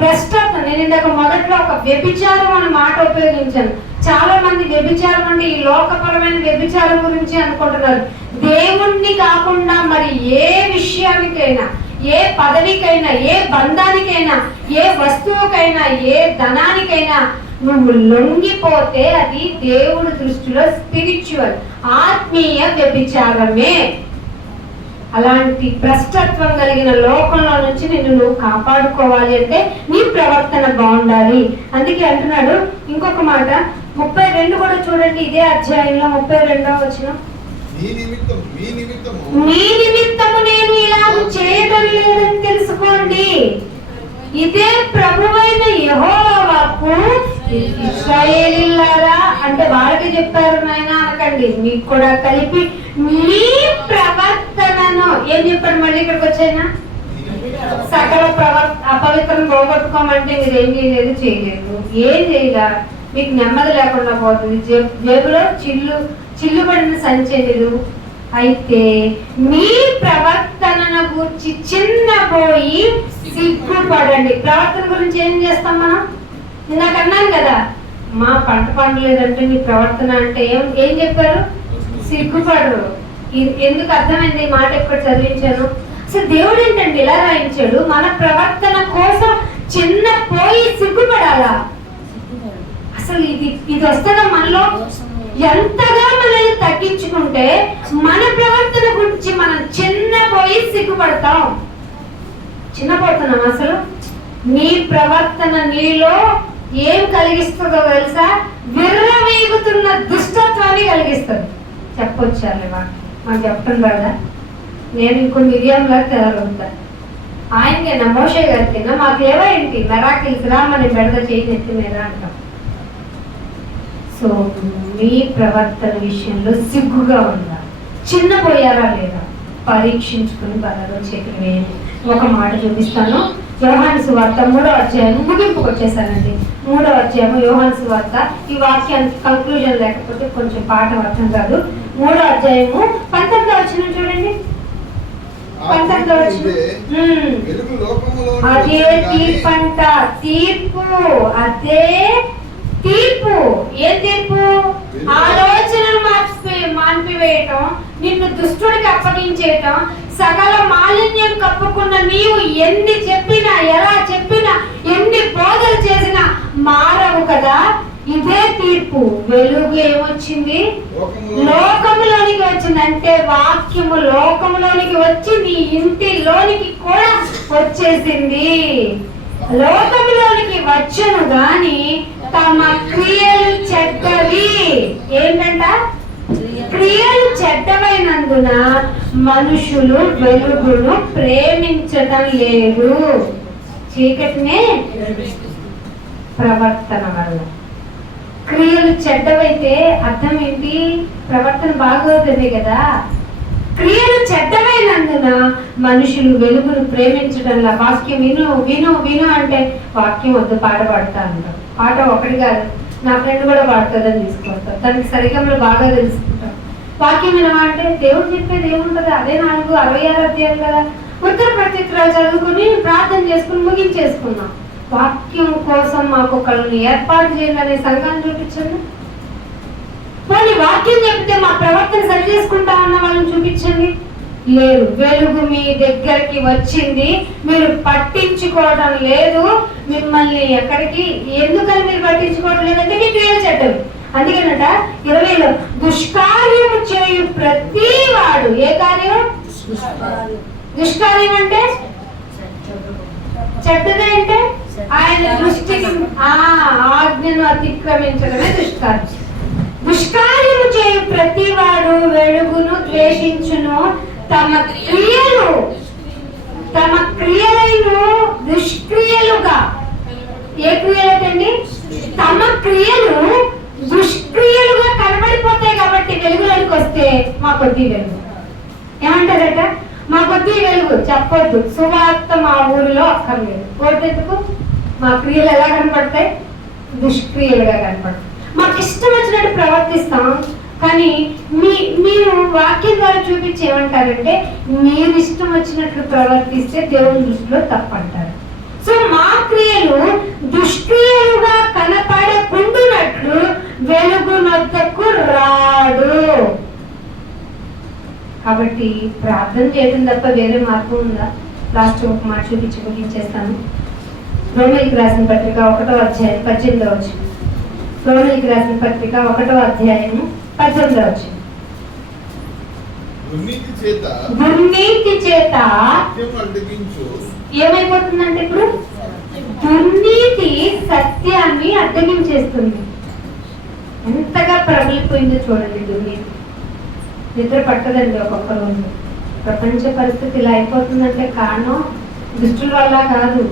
భ్రష్టత. నేను ఇందాక మొదట్లో ఒక వ్యభిచారం అనే మాట ఉపయోగించాను. చాలా మంది వ్యభిచారం అంటే ఈ లోకపరమైన వ్యభిచారం గురించి అనుకుంటున్నారు. దేవుణ్ణి కాకుండా మరి ఏ విషయానికైనా, ఏ పదవికైనా, ఏ బంధానికైనా, ఏ వస్తువుకైనా, ఏ ధనానికైనా నువ్వు లొంగిపోతే అది దేవుడి దృష్టిలో స్పిరిచువల్, ఆత్మీయ వ్యభిచారమే. అలాంటి భ్రష్టత్వం కలిగిన లోకంలో నుంచి నిన్ను నువ్వు కాపాడుకోవాలి అంటే నీ ప్రవర్తన బాగుండాలి. అందుకే అంటున్నాడు ఇంకొక మాట 32 కూడా చూడండి, ఇదే అధ్యాయంలో 32వ వచనం. మీ నిమిత్తము నేను ఇలా చేయడం లేదని తెలుసుకోండి, ఇదే ప్రభువైన యెహోవా వాక్కు. ఇశ్రాయేలీయులారా అంటే వాళ్ళకి చెప్పారు నాయన అనకండి, మీకు కూడా కలిపి మీ ప్రవర్తనను ఏం చెప్పారు? మళ్ళీ ఇక్కడికి వచ్చాయినా సకల అపవిత్రం పోగొట్టుకోమంటే మీరు ఏం చేయలేదు. ఏం చేయగా మీకు నెమ్మది లేకుండా పోతుంది. జేబులో చిల్లుబడిన సంచెలు. అయితే మీ ప్రవర్తనను గురించి చిన్నపోయి సిగ్గుపడండి. ప్రవర్తన గురించి ఏం చేస్తాం మనం? ఇందాక అన్నాను కదా, మా పంట పండలేదంటే మీ ప్రవర్తన అంటే ఏం చెప్పారు? సిగ్గుపడరు. ఎందుకు అర్థమైంది? ఈ మాట ఎక్కడ చదివించాను? అసలు దేవుడు ఏంటండి ఇలా రాయించాడు? మన ప్రవర్తన కోసం చిన్న పోయి సిగ్గుపడాలా? అసలు ఇది వస్తుందా మనలో? ఎంతగా మనల్ని తగ్గించుకుంటే మన ప్రవర్తన గురించి మనం చిన్న పోయి సిగ్గుపడతాం. చిన్నపోతున్నాం. అసలు నీ ప్రవర్తన నీలో ఏం కలిగిస్తుందో తెలుసా? విర్రవీగుతున్న దుష్టత్వాన్ని కలిగిస్తుంది. చెప్పొచ్చాలి మాకు చెప్పడం కదా. నేను ఇంకో మిరియంలా తయారవుతాను. ఆయనకైనా మోషే గారికైనా మాకేవో ఏంటి మెరాకిల్స్ రా మన బెడద చేయి నెత్తి మీద అంటాం. సో మీ ప్రవర్తన విషయంలో సిగ్గుగా ఉందా? చిన్నపోయారా లేదా? పరీక్షించుకుని బలలో చేతులు వేయండి. ఒక మాట చూపిస్తాను. యోహాను సువార్త 3వ అధ్యాయం ముగింపుకు వచ్చేసానండి. 3వ అధ్యాయం యోహాను సువార్త. ఈ వాక్యానికి కంక్లూజన్ లేకపోతే కొంచెం పాట అర్థం కాదు. 3వ అధ్యాయము 19వ వచనం చూడండి. 19వ వచనం. అదే తీర్పంట. తీర్పు. అదే తీర్పు. ఏ తీర్పు? ఆలోచనలు మాన్పివేయటం, నిన్ను దుష్టుడికి అప్పగించేయటం, సకల మాలిన్యం కప్పుకున్న నీవు ఎన్ని చెప్పినా, ఎలా చెప్పినా, ఎన్ని బోధలు చేసినా మారవు కదా. ఇదే తీర్పు. వెలుగు ఏమొచ్చింది? లోకములోనికి వచ్చిందంటే వాక్యము లోకములోనికి వచ్చి నీ ఇంటిలోనికి కూడా వచ్చేసింది. లోకములోనికి వచ్చను గాని తమ క్రియలు చెడ్డవి. ఏంటంట? క్రియలు చెడ్డమైనందున మనుషులు వెలుగును ప్రేమించడం లేదు, చీకటినే. ప్రవర్తన వల్ల క్రియలు చెడ్డవైతే అర్థం ఏంటి? ప్రవర్తన బాగోదనే కదా. క్రియలు చెడ్డమైనందున మనుషులు వెలుగును ప్రేమించడంలా. వాక్యం విను విను విను అంటే వాక్యం వద్దు, పాట పాడుతా అంటాం. పాట ఒకటి కాదు, నా ఫ్రెండ్ కూడా పాడుతుందని తీసుకొస్తాం. దానికి సరిగమలు బాగా తెలుసుకుంటాం. వాక్యం వినమంటే దేవుడు చెప్పేది ఏముంటుంది? అదే 466 అధ్యాయాలు కదా. ఉత్తర ప్రత్యుత్తరాలు చదువుకుని ప్రార్థన చేసుకుని ముగించేసుకున్నాం. వాక్యం కోసం మాకు ఒకళ్ళని ఏర్పాటు చేయండి అనే సంఘాన్ని చూపించండి. పోనీ వాక్యం చెప్తే మా ప్రవర్తన సరి చేసుకుంటా ఉన్న వాళ్ళని చూపించండి. లేదు. వెలుగు మీ దగ్గరికి వచ్చింది, మీరు పట్టించుకోవడం లేదు. మిమ్మల్ని ఎక్కడికి ఎందుకని మీరు పట్టించుకోవడం లేదంటే మీ క్రియలు చెడ్డవి. అందుకేనట 20లో దుష్కార్యము చేయు ప్రతి వాడు. ఏ కార్యం? దుష్కార్యం అంటే చెడ్డదే. అంటే ఆయన దృష్టికి ఆజ్ఞను అతిక్రమించడమే దుష్కార్యం. దుష్కార్యము చేయు ప్రతి వాడు వెలుగును ద్వేషించును, తమ క్రియలను దుష్క్రియలుగా. ఏ క్రియలండి? తమ క్రియలు దుష్క్రియలుగా కనబడిపోతాయి. కాబట్టి వెలుగులోకి వస్తే మా కొద్ది వెలుగు ఏమంటారట? మా కొద్ది వెలుగు చెప్పొద్దు. సువార్త మా ఊరిలో అక్కర్లేదు. కోటెందుకు? మా క్రియలు ఎలా కనపడతాయి? దుష్క్రియలుగా కనపడతాయి. మాకు ఇష్టం వచ్చినట్టు ప్రవర్తిస్తాం. కానీ మీరు వాక్యం ద్వారా చూపించి ఏమంటారంటే మీరు ఇష్టం వచ్చినట్లు ప్రవర్తిస్తే దేవుని దృష్టిలో తప్పంటారు. సో మా క్రియలు దుష్క్రియలుగా కనపడకుండునట్లు వెలుగునొద్దకు రాడు. కాబట్టి ప్రార్థన చేయడం తప్ప వేరే మార్గం ఉందా? లాస్ట్ ఒక మాట చూపించి ముగించేస్తాను. రోమీయులకు రాసిన పత్రిక 1వ అధ్యాయం 18వ వచనం. రోమీయులకు రాసిన పత్రిక 1వ అధ్యాయం 18వ వచనం. దుర్నీతి చేత ఏమైపోతుందంటే ఇప్పుడు దుర్నీతి సత్యాన్ని అడ్డగించేస్తుంది. ఎంతగా ప్రబలిపోయిందో చూడండి దుర్నీతి. నిద్ర పట్టదండి ఒక్కొక్క రోజు. ప్రపంచ పరిస్థితి ఇలా అయిపోతుందంటే కారణం దుష్టుల వల్ల కాదు.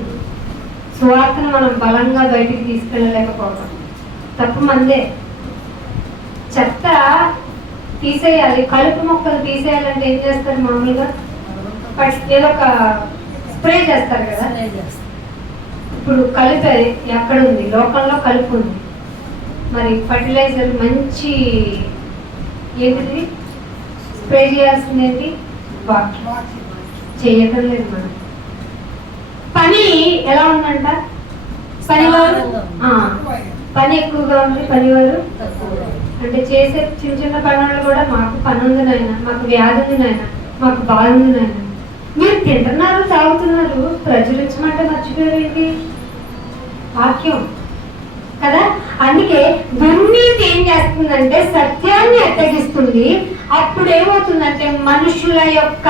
సువార్తను మనం బలంగా బయటికి తీసుకెళ్ళలేకపోవడం. తప్పు మందే. చెత్త తీసేయాలి. కలుపు మొక్కలు తీసేయాలంటే ఏం చేస్తారు? మామూలుగా ఏదో ఒక స్ప్రే చేస్తారు కదా. ఇప్పుడు కలిపి ఎక్కడ ఉంది? లోకంలో కలుపు ఉంది. మరి ఫర్టిలైజర్ మంచి ఏంటిది స్ప్రే చేయాల్సింది ఏంటి? వాటర్. చేయటం లేదు మనం. పని ఎలా ఉందంట? పనివారు పని ఎక్కువగా ఉంది, పనివారు అంటే చేసే చిన్న చిన్న పనులు కూడా మాకు పని ఉంది నాయన, మాకు వ్యాధి ఉంది నాయన, మాకు బాధ ఉంది నాయన. మీరు తింటున్నారు, తాగుతున్నారు, ప్రచురించమంటే మర్చిపోయేది వాక్యం కదా. అందుకే దుర్నీతి ఏం చేస్తుందంటే సత్యాన్ని అడ్డగిస్తుంది. అప్పుడు ఏమవుతుందంటే మనుషుల యొక్క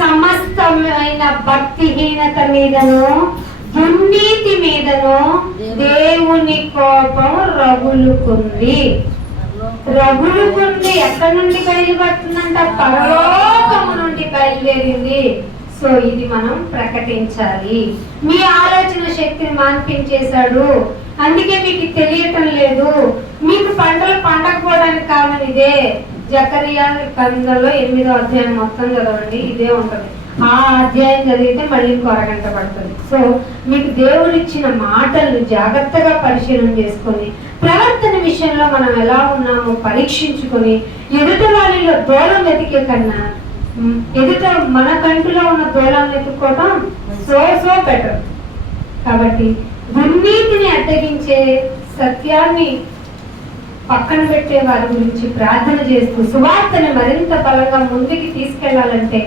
సమస్తమైన భక్తిహీనత మీదను దుర్నీతి మీదను దేవుని కోపం రగులుకుంది. ఎక్కడి నుండి బయలుపడుతుందంట? పరలోకము నుండి బయలుదేరింది. సో ఇది మనం ప్రకటించాలి. మీ ఆలోచన శక్తిని మాన్పించేశాడు, అందుకే మీకు తెలియటం లేదు. మీకు పంటలు పండకపోవడానికి కారణం ఇదే. జకరియా గ్రంథంలో 8వ అధ్యాయం మొత్తం చదవండి, ఇదే ఉంటుంది. ఆ అధ్యాయం చదివితే మళ్ళీ ఇంకో అరగంట పడుతుంది. సో మీకు దేవుడు ఇచ్చిన మాటలను జాగ్రత్తగా పరిశీలన చేసుకొని ప్రవర్తన విషయంలో మనం ఎలా ఉన్నామో పరీక్షించుకొని ఎదుట వాళ్ళలో దూరం వెతికే కన్నా ఎదుట మన కంటిలో ఉన్న దూరం వెతుక్కోవడం సో బెటర్. కాబట్టి దుర్నీతిని అడ్డగించే సత్యాన్ని పక్కన పెట్టే వారి గురించి ప్రార్థన చేస్తూ సువార్తను మరింత బలంగా ముందుకు తీసుకెళ్లాలంటే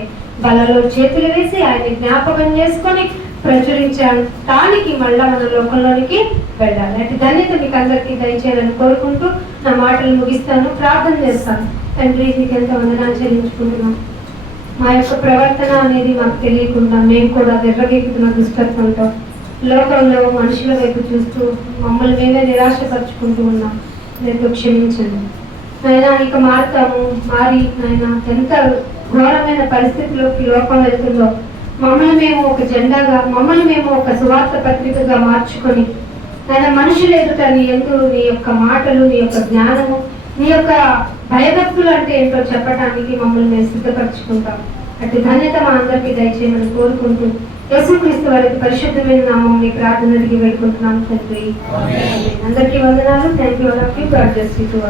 బలలో చేతులు వేసి ఆయన్ని జ్ఞాపకం చేసుకొని ప్రచురించడానికి మళ్ళా మన లోకంలోనికి వెళ్ళాలి. అటు ధన్యత మీకు అందరికీ దయచేయాలని కోరుకుంటూ నా మాటలు ముగిస్తాను, ప్రార్థన చేస్తాను. తండ్రి, మీకు ఎంత వందనాలు చెల్లించుకుంటున్నాం. మా యొక్క ప్రవర్తన అనేది మాకు తెలియకుండా మేము కూడా విర్రగెక్కుతున్న దుష్టత్వంతో లోకంలో మనుషుల వైపు చూస్తూ మమ్మల్ని మేమే నిరాశపరుచుకుంటూ ఉన్నాం. మీరు క్షమించండి నాయన. ఇక మారుతాము, మారి నాయన ఎంత ఘోరమైన పరిస్థితుల్లోకి లోకం వెళ్తుందో మమ్మల్ని మేము ఒక జెండాగా, మమ్మల్ని మేము ఒక సువార్త పత్రికగా మార్చుకొని నాయన మనుషులు ఎదుట నీ యొక్క మాటలు, నీ యొక్క జ్ఞానము, నీ యొక్క భయభక్తులు అంటే ఏంటో చెప్పడానికి మమ్మల్ని మేము సిద్ధపరచుకుంటాం. అటు ధన్యత మా అందరికీ దయచేయమని కోరుకుంటూ యేసుక్రీస్తు వారికి పరిశుద్ధమైన నామం మీ ప్రార్థనకి వేడుకుంటున్నాం తండ్రి. అందరికీ వందనాలు. Thank you. God bless you.